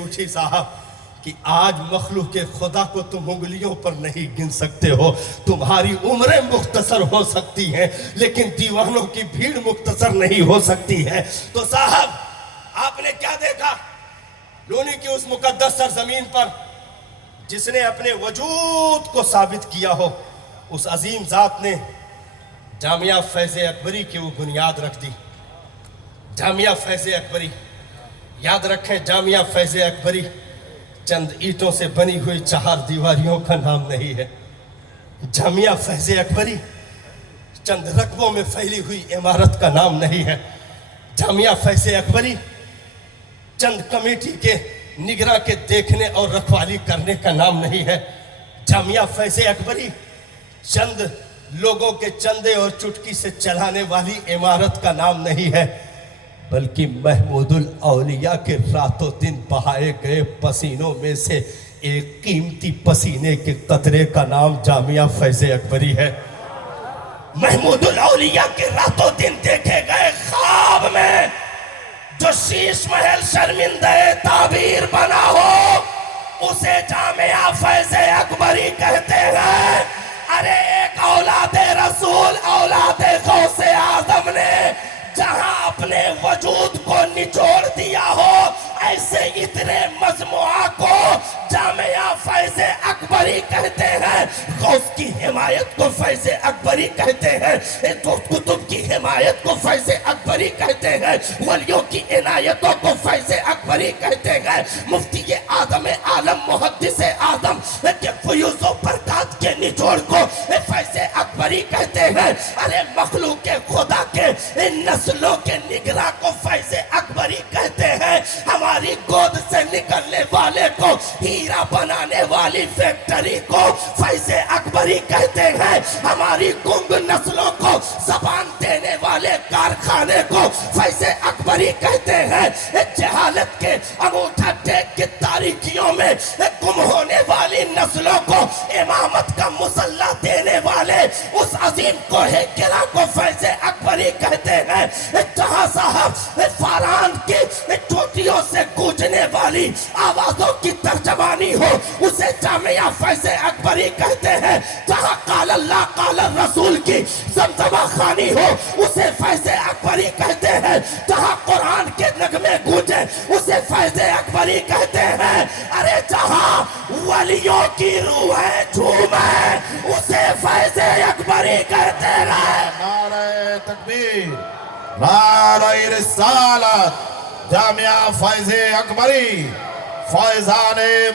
اٹھی صاحب کہ آج مخلوق خدا کو تم انگلیوں پر نہیں گن سکتے ہو. تمہاری عمریں مختصر ہو سکتی ہیں لیکن دیوانوں کی بھیڑ مختصر نہیں ہو سکتی ہے. تو صاحب آپ نے کیا دیکھا, لونی کی اس مقدس سرزمین پر جس نے اپنے وجود کو ثابت کیا ہو, اس عظیم ذات نے جامعہ فیض اکبری کی وہ بنیاد رکھ دی. جامعہ فیض اکبری, یاد رکھیں جامعہ فیض اکبری چند اینٹوں سے بنی ہوئی 4 دیواریوں کا نام نہیں ہے. جامعہ فیض اکبری چند رقبوں میں پھیلی ہوئی عمارت کا نام نہیں ہے. جامعہ فیض اکبری چند کمیٹی کے نگراں کے دیکھنے اور رکھوالی کرنے کا نام نہیں ہے. جامعہ فیض اکبری چند لوگوں کے چندے اور چٹکی سے چلانے والی عمارت کا نام نہیں ہے, بلکہ محمود الاولیاء کے راتوں دن بہائے گئے پسینوں میں سے ایک قیمتی پسینے کے قطرے کا نام جامعہ فیض اکبری ہے. محمود الاولیاء کے راتوں دن دیکھے گئے خواب میں جو شیش محل شرمندہ تعبیر بنا ہو اسے جامعہ فیض اکبری کہتے ہیں. ارے ایک اولاد رسول, اولاد غوث اعظم نے جہاں اپنے وجود کو نچوڑ دیا ہو, ایسے اتنے مجموعہ کو جامعہ فیض اکبری کہتے ہیں. غوث کی حمایت کو فیض اکبری کہتے ہیں, کتب کی حمایت کو فیض اکبری کہتے ہیں, ولیوں کی عنایتوں کو فیض اکبری کہتے ہیں. مفتی اعظم عالم محدث اعظم کے فیوز و برکات کے نچوڑ کو فیض اکبری کہتے ہیں. ارے مخلوق خدا کے نسلوں کے نگراں کو فیض اکبری کہتے ہیں. ہماری گود سے نکلنے والے کو ہیرا بنانے والی فیکٹری کو فیض اکبری کہتے ہیں. ہماری گنگ نسلوں کو زبان دینے والے کارخانے کو فیض اکبری کہتے ہیں. جہالت کے انگوٹھا ٹیک کی تاریکیوں میں گم ہونے والی نسلوں کو امامت کا مسلح دینے والے اس عظیم کوہ گرا کو فیض اکبری کہتے ہیں. جہاں صاحب فاران کی ٹوٹیوں سے گونجنے والی آوازوں کی ترجمانی ہو اسے جامعہ فیض اکبری کہتے ہیں. جہاں قال اللہ قال الرسول کی زمزمہ خوانی ہو اسے فیض اکبری کہتے ہیں. جہاں قرآن کے نغمے گونجے اسے فیض اکبری کہتے ہیں. ارے جہاں ولیوں کی روحیں جھومیں اسے فیض اکبری کہتے ہیں. نعرہ تکبیر, نعرہ رسالت, جامعہ فیض اکبری, فیضان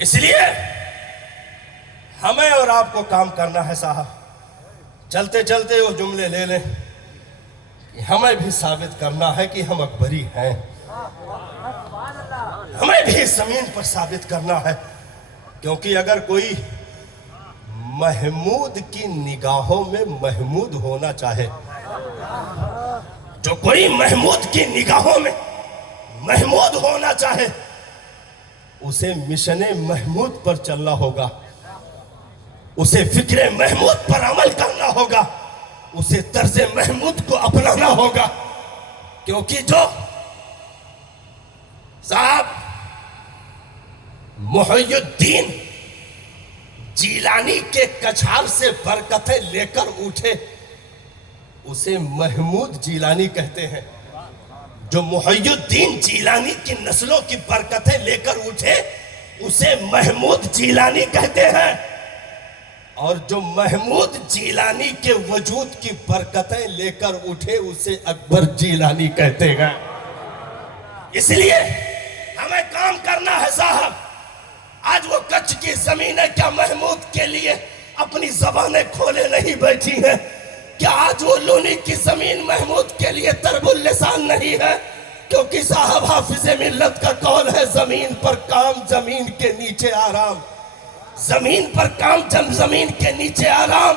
اس لیے ہمیں اور آپ کو کام کرنا ہے صاحب، چلتے چلتے وہ جملے لے لیں کہ ہمیں بھی ثابت کرنا ہے کہ ہم اکبری ہیں، ہمیں بھی زمین پر ثابت کرنا ہے، کیونکہ اگر کوئی محمود کی نگاہوں میں محمود ہونا چاہے، جو کوئی محمود کی نگاہوں میں محمود ہونا چاہے، اسے مشن محمود پر چلنا ہوگا، اسے فکر محمود پر عمل کرنا ہوگا، اسے طرز محمود کو اپنانا ہوگا، کیونکہ جو صاحب محی الدین جیلانی کے کچھار سے برکتیں لے کر اٹھے اسے محمود جیلانی کہتے ہیں، جو محی الدین جیلانی کی نسلوں کی برکتیں لے کر اٹھے اسے محمود جیلانی کہتے ہیں، اور جو محمود جیلانی کے وجود کی برکتیں لے کر اٹھے اسے اکبر جیلانی کہتے ہیں۔ اس لیے ہمیں کام کرنا ہے صاحب، آج وہ کچھ کی زمینیں کیا محمود کے لیے اپنی زبانیں کھولے نہیں بیٹھی ہیں؟ کیا آج وہ لونی کی زمین محمود کے لیے ترب اللسان نہیں ہے؟ کیونکہ صاحب حافظ ملت کا قول ہے، زمین پر کام زمین کے نیچے آرام، زمین پر کام زمین کے نیچے آرام۔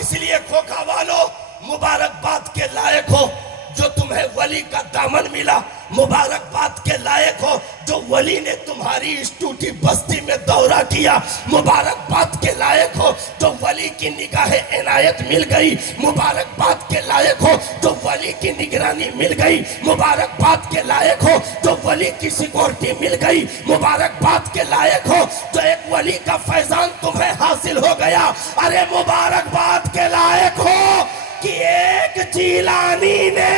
اس لیے کھوکھا والو مبارکباد کے لائق ہو جو تمہیں ولی کا دامن ملا، مبارکباد کے لائق ہو جو ولی نے تمہاری اس ٹوٹی بستی میں دورہ کیا، مبارکباد کے لائق ہو جو ولی کی نگاہ عنایت مل گئی، مبارکباد کے لائق ہو جو ولی کی نگرانی مل گئی، مبارکباد کے لائق ہو جو ولی کی سیکورٹی مل گئی، مبارکباد کے لائق ہو جو ایک ولی کا فیضان تمہیں حاصل ہو گیا۔ ارے مبارکباد کے لائق ہو کہ ایک جیلانی نے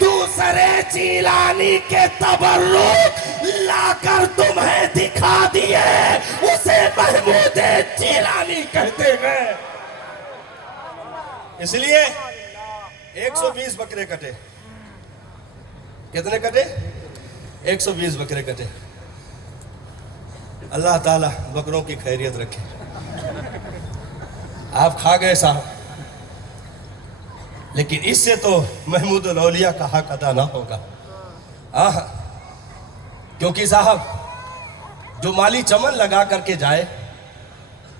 دوسرے جیلانی کے تبرک لا کر تمہیں دکھا دیے، اسے محمود جیلانی کہتے ہیں۔ اس لیے 120 بکرے کٹے، کتنے کٹے؟ 120 بکرے کٹے۔ اللہ تعالیٰ بکروں کی خیریت رکھے۔ آپ کھا گئے صاحب، لیکن اس سے تو محمود الاولیاء کا حق ادا نہ ہوگا، کیونکہ صاحب جو مالی چمن لگا کر کے جائے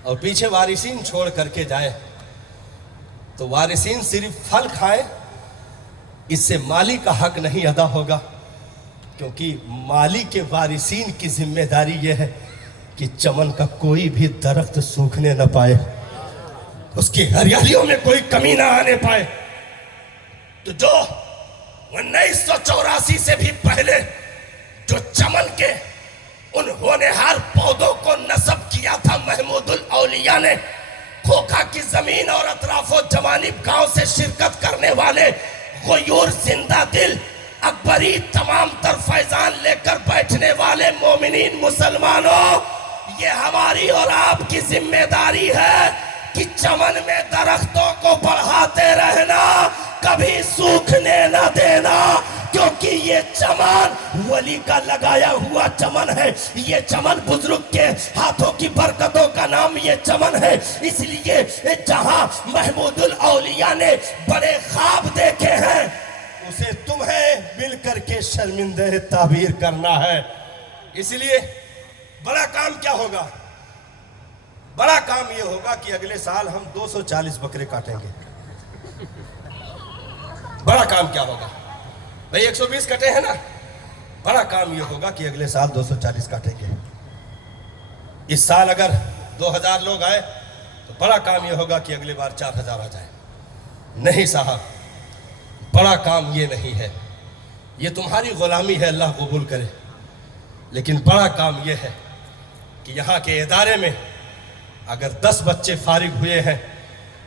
اور پیچھے وارثین چھوڑ کر کے جائے تو وارثین صرف پھل کھائیں، اس سے مالی کا حق نہیں ادا ہوگا، کیونکہ مالی کے وارثین کی ذمہ داری یہ ہے کہ چمن کا کوئی بھی درخت سوکھنے نہ پائے، اس کی ہریالیوں میں کوئی کمی نہ آنے پائے۔ تو جو 1984 سے بھی پہلے جو چمن کے ان ہونہار پودوں کو نصب کیا تھا محمود الاولیاء نے، کھوکھا کی زمین اور اطراف و جوانب گاؤں سے شرکت کرنے والے غیور زندہ دل اکبری تمام تر فیضان لے کر بیٹھنے والے مومنین مسلمانوں، یہ ہماری اور آپ کی ذمہ داری ہے کہ چمن میں درختوں کو بڑھاتے رہنا، کبھی سوکھنے نہ دینا، کیونکہ یہ چمن ولی کا لگایا ہوا چمن ہے، یہ چمن بزرگ کے ہاتھوں کی برکتوں کا نام یہ چمن ہے۔ اس لیے جہاں محمود الاولیاء نے بڑے خواب دیکھے ہیں اسے تمہیں مل کر کے شرمندہ تعبیر کرنا ہے۔ اس لیے بڑا کام کیا ہوگا؟ بڑا کام یہ ہوگا کہ اگلے سال ہم 240 بکرے کاٹیں گے۔ بڑا کام کیا ہوگا؟ بھئی 120 کٹے ہیں نا، بڑا کام یہ ہوگا کہ اگلے سال 240 کاٹیں گے۔ اس سال اگر 2000 لوگ آئے تو بڑا کام یہ ہوگا کہ اگلی بار 4000 آ جائے۔ نہیں صاحب، بڑا کام یہ نہیں ہے، یہ تمہاری غلامی ہے، اللہ قبول کرے، لیکن بڑا کام یہ ہے کہ یہاں کے ادارے میں اگر 10 بچے فارغ ہوئے ہیں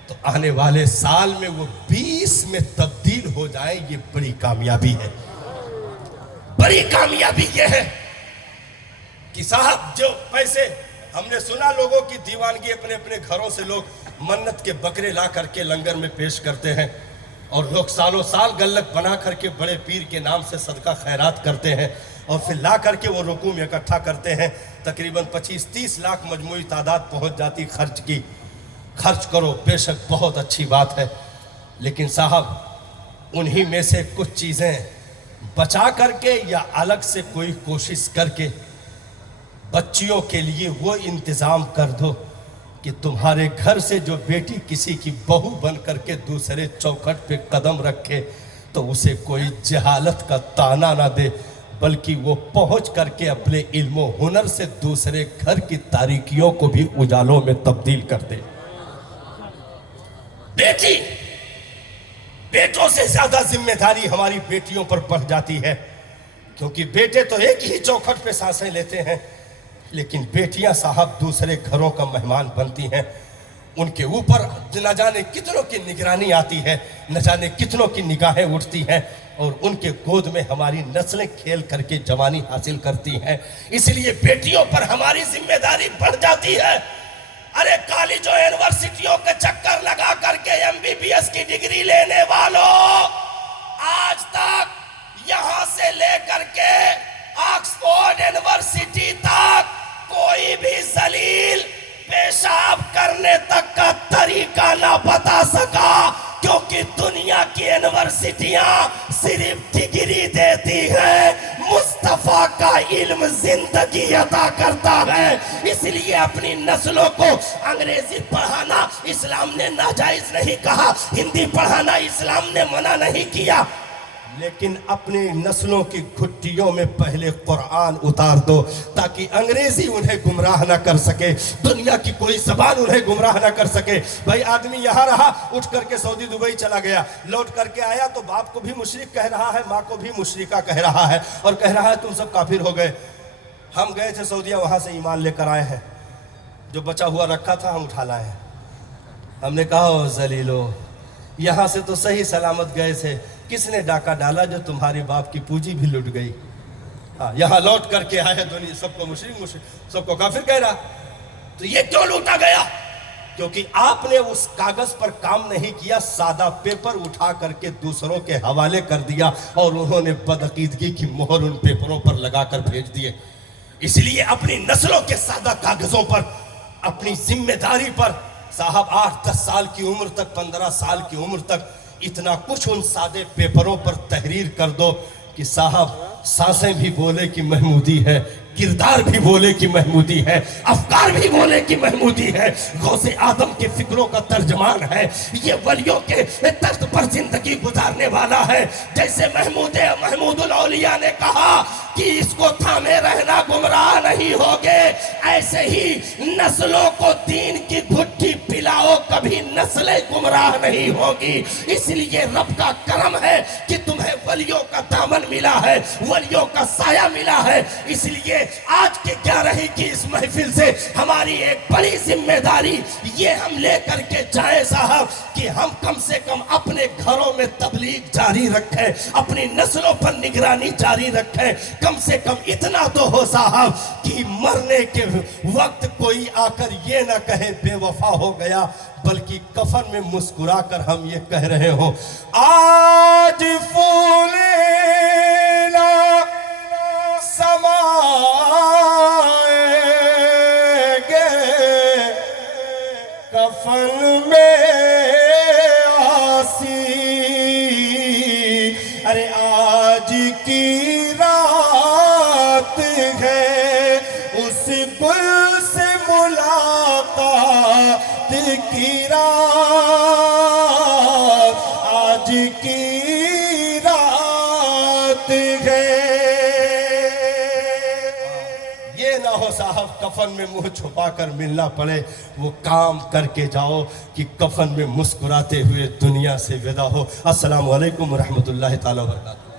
تو آنے والے سال میں وہ 20 میں تبدیل ہو جائیں، یہ بڑی کامیابی ہے۔ بڑی کامیابی یہ ہے کہ صاحب جو پیسے ہم نے سنا لوگوں کی دیوانگی، اپنے اپنے گھروں سے لوگ منت کے بکرے لا کر کے لنگر میں پیش کرتے ہیں اور لوگ سالوں سال گلک بنا کر کے بڑے پیر کے نام سے صدقہ خیرات کرتے ہیں اور پھر لا کر کے وہ رکوع میں اکٹھا کرتے ہیں. تقریباً 25-30 لاکھ مجموعی تعداد پہنچ جاتی خرچ کی. خرچ کرو، بے شک بہت اچھی بات ہے، لیکن صاحب انہی میں سے کچھ چیزیں بچا کر کے یا الگ سے کوئی کوشش کر کے بچیوں کے لیے وہ انتظام کر دو کہ تمہارے گھر سے جو بیٹی کسی کی بہو بن کر کے دوسرے چوکھٹ پہ قدم رکھے تو اسے کوئی جہالت کا طعنہ نہ دے، بلکہ وہ پہنچ کر کے اپنے علم و ہنر سے دوسرے گھر کی تاریکیوں کو بھی اجالوں میں تبدیل کر دے. بیٹی، بیٹوں سے زیادہ ذمہ داری ہماری بیٹیوں پر بڑھ جاتی ہے، کیونکہ بیٹے تو ایک ہی چوکھٹ پہ سانسیں لیتے ہیں، لیکن بیٹیاں صاحب دوسرے گھروں کا مہمان بنتی ہیں. ان کے اوپر نہ جانے کتنوں کی نگرانی آتی ہے، نہ جانے کتنوں کی نگاہیں اٹھتی ہیں، اور ان کے گود میں ہماری نسلیں کھیل کر کے جوانی حاصل کرتی ہیں. اس لیے بیٹیوں پر ہماری ذمہ داری بڑھ جاتی ہے. ارے کالجوں یونیورسٹیوں کے چکر لگا کر کے MBBS کی ڈگری لینے والوں، آج تک یہاں سے لے کر کے آکسفورڈ یونیورسٹی تک کوئی بھی ذلیل پیشاب کرنے تک کا طریقہ نہ بتا سکا، کیونکہ دنیا کی یونیورسٹیاں صرف ڈگری دیتی ہیں، مصطفیٰ کا علم زندگی عطا کرتا ہے. اس لیے اپنی نسلوں کو انگریزی پڑھانا اسلام نے ناجائز نہیں کہا، ہندی پڑھانا اسلام نے منع نہیں کیا، لیکن اپنی نسلوں کی گھٹیوں میں پہلے قرآن اتار دو تاکہ انگریزی انہیں گمراہ نہ کر سکے، دنیا کی کوئی زبان انہیں گمراہ نہ کر سکے. بھائی آدمی یہاں رہا، اٹھ کر کے سعودی دبئی چلا گیا، لوٹ کر کے آیا تو باپ کو بھی مشرک کہہ رہا ہے، ماں کو بھی مشرکہ کہہ رہا ہے، اور کہہ رہا ہے تم سب کافر ہو گئے. ہم گئے تھے سعودیہ، وہاں سے ایمان لے کر آئے ہیں، جو بچا ہوا رکھا تھا ہم اٹھا لائے ہیں. ہم نے کہا او ذلیلو، یہاں سے تو صحیح سلامت گئے تھے، کس نے ڈاکہ ڈالا جو تمہاری باپ کی پوجی بھی لٹ گئی؟ یہاں لوٹ کر کے آئے، دنیا سب کو مشرک سب کو کافر کہہ رہا. تو یہ کیوں لوٹا گیا؟ کیونکہ آپ نے اس کاغذ پر کام نہیں کیا، سادہ پیپر اٹھا کر کے دوسروں کے حوالے کر دیا اور انہوں نے بدعقیدگی کی مہر ان پیپروں پر لگا کر بھیج دیے. اس لیے اپنی نسلوں کے سادہ کاغذوں پر، اپنی ذمہ داری پر صاحب 8-10 سال کی عمر تک، 15 سال کی عمر تک اتنا کچھ ان سادے پیپروں پر تحریر کر دو کہ صاحب سانسیں بھی بولے کہ محمودی ہے، کردار بھی بولے کہ محمودی ہے، افکار بھی بولے کہ محمودی ہے، غوث آدم کے فکروں کا ترجمان ہے، یہ ولیوں کے طرز پر زندگی گزارنے والا ہے. جیسے محمود الاولیاء نے کہا کہ اس کو تھامے رہنا گمراہ نہیں ہوگے، ایسے ہی نسلوں کو دین کی گھٹی پلاؤ، کبھی نسلیں گمراہ نہیں ہوگی. اس لیے رب کا کرم ہے کہ تمہیں ولیوں کا دامن ملا ہے، ولیوں کا سایہ ملا ہے. اس لیے آج کے 11 کی اس محفل سے ہماری ایک بڑی ذمہ داری یہ ہم لے کر کے جائیں صاحب کہ ہم کم سے کم اپنے گھروں میں تبلیغ جاری رکھیں، اپنی نسلوں پر نگرانی جاری رکھیں. کم سے کم اتنا تو ہو صاحب کہ مرنے کے وقت کوئی آ کر یہ نہ کہے بے وفا ہو گیا، بلکہ کفن میں مسکرا کر ہم یہ کہہ رہے ہوں آج پھولینا سمائیں گے کفن میں آسی. ارے آج کی رات ہے اس گل سے ملاقات کی رات، آج کی رات ہے. یہ نہ ہو صاحب کفن میں منہ چھپا کر ملنا پڑے، وہ کام کر کے جاؤ کہ کفن میں مسکراتے ہوئے دنیا سے ودا ہو. السلام علیکم ورحمۃ اللہ تعالی وبرکاتہ.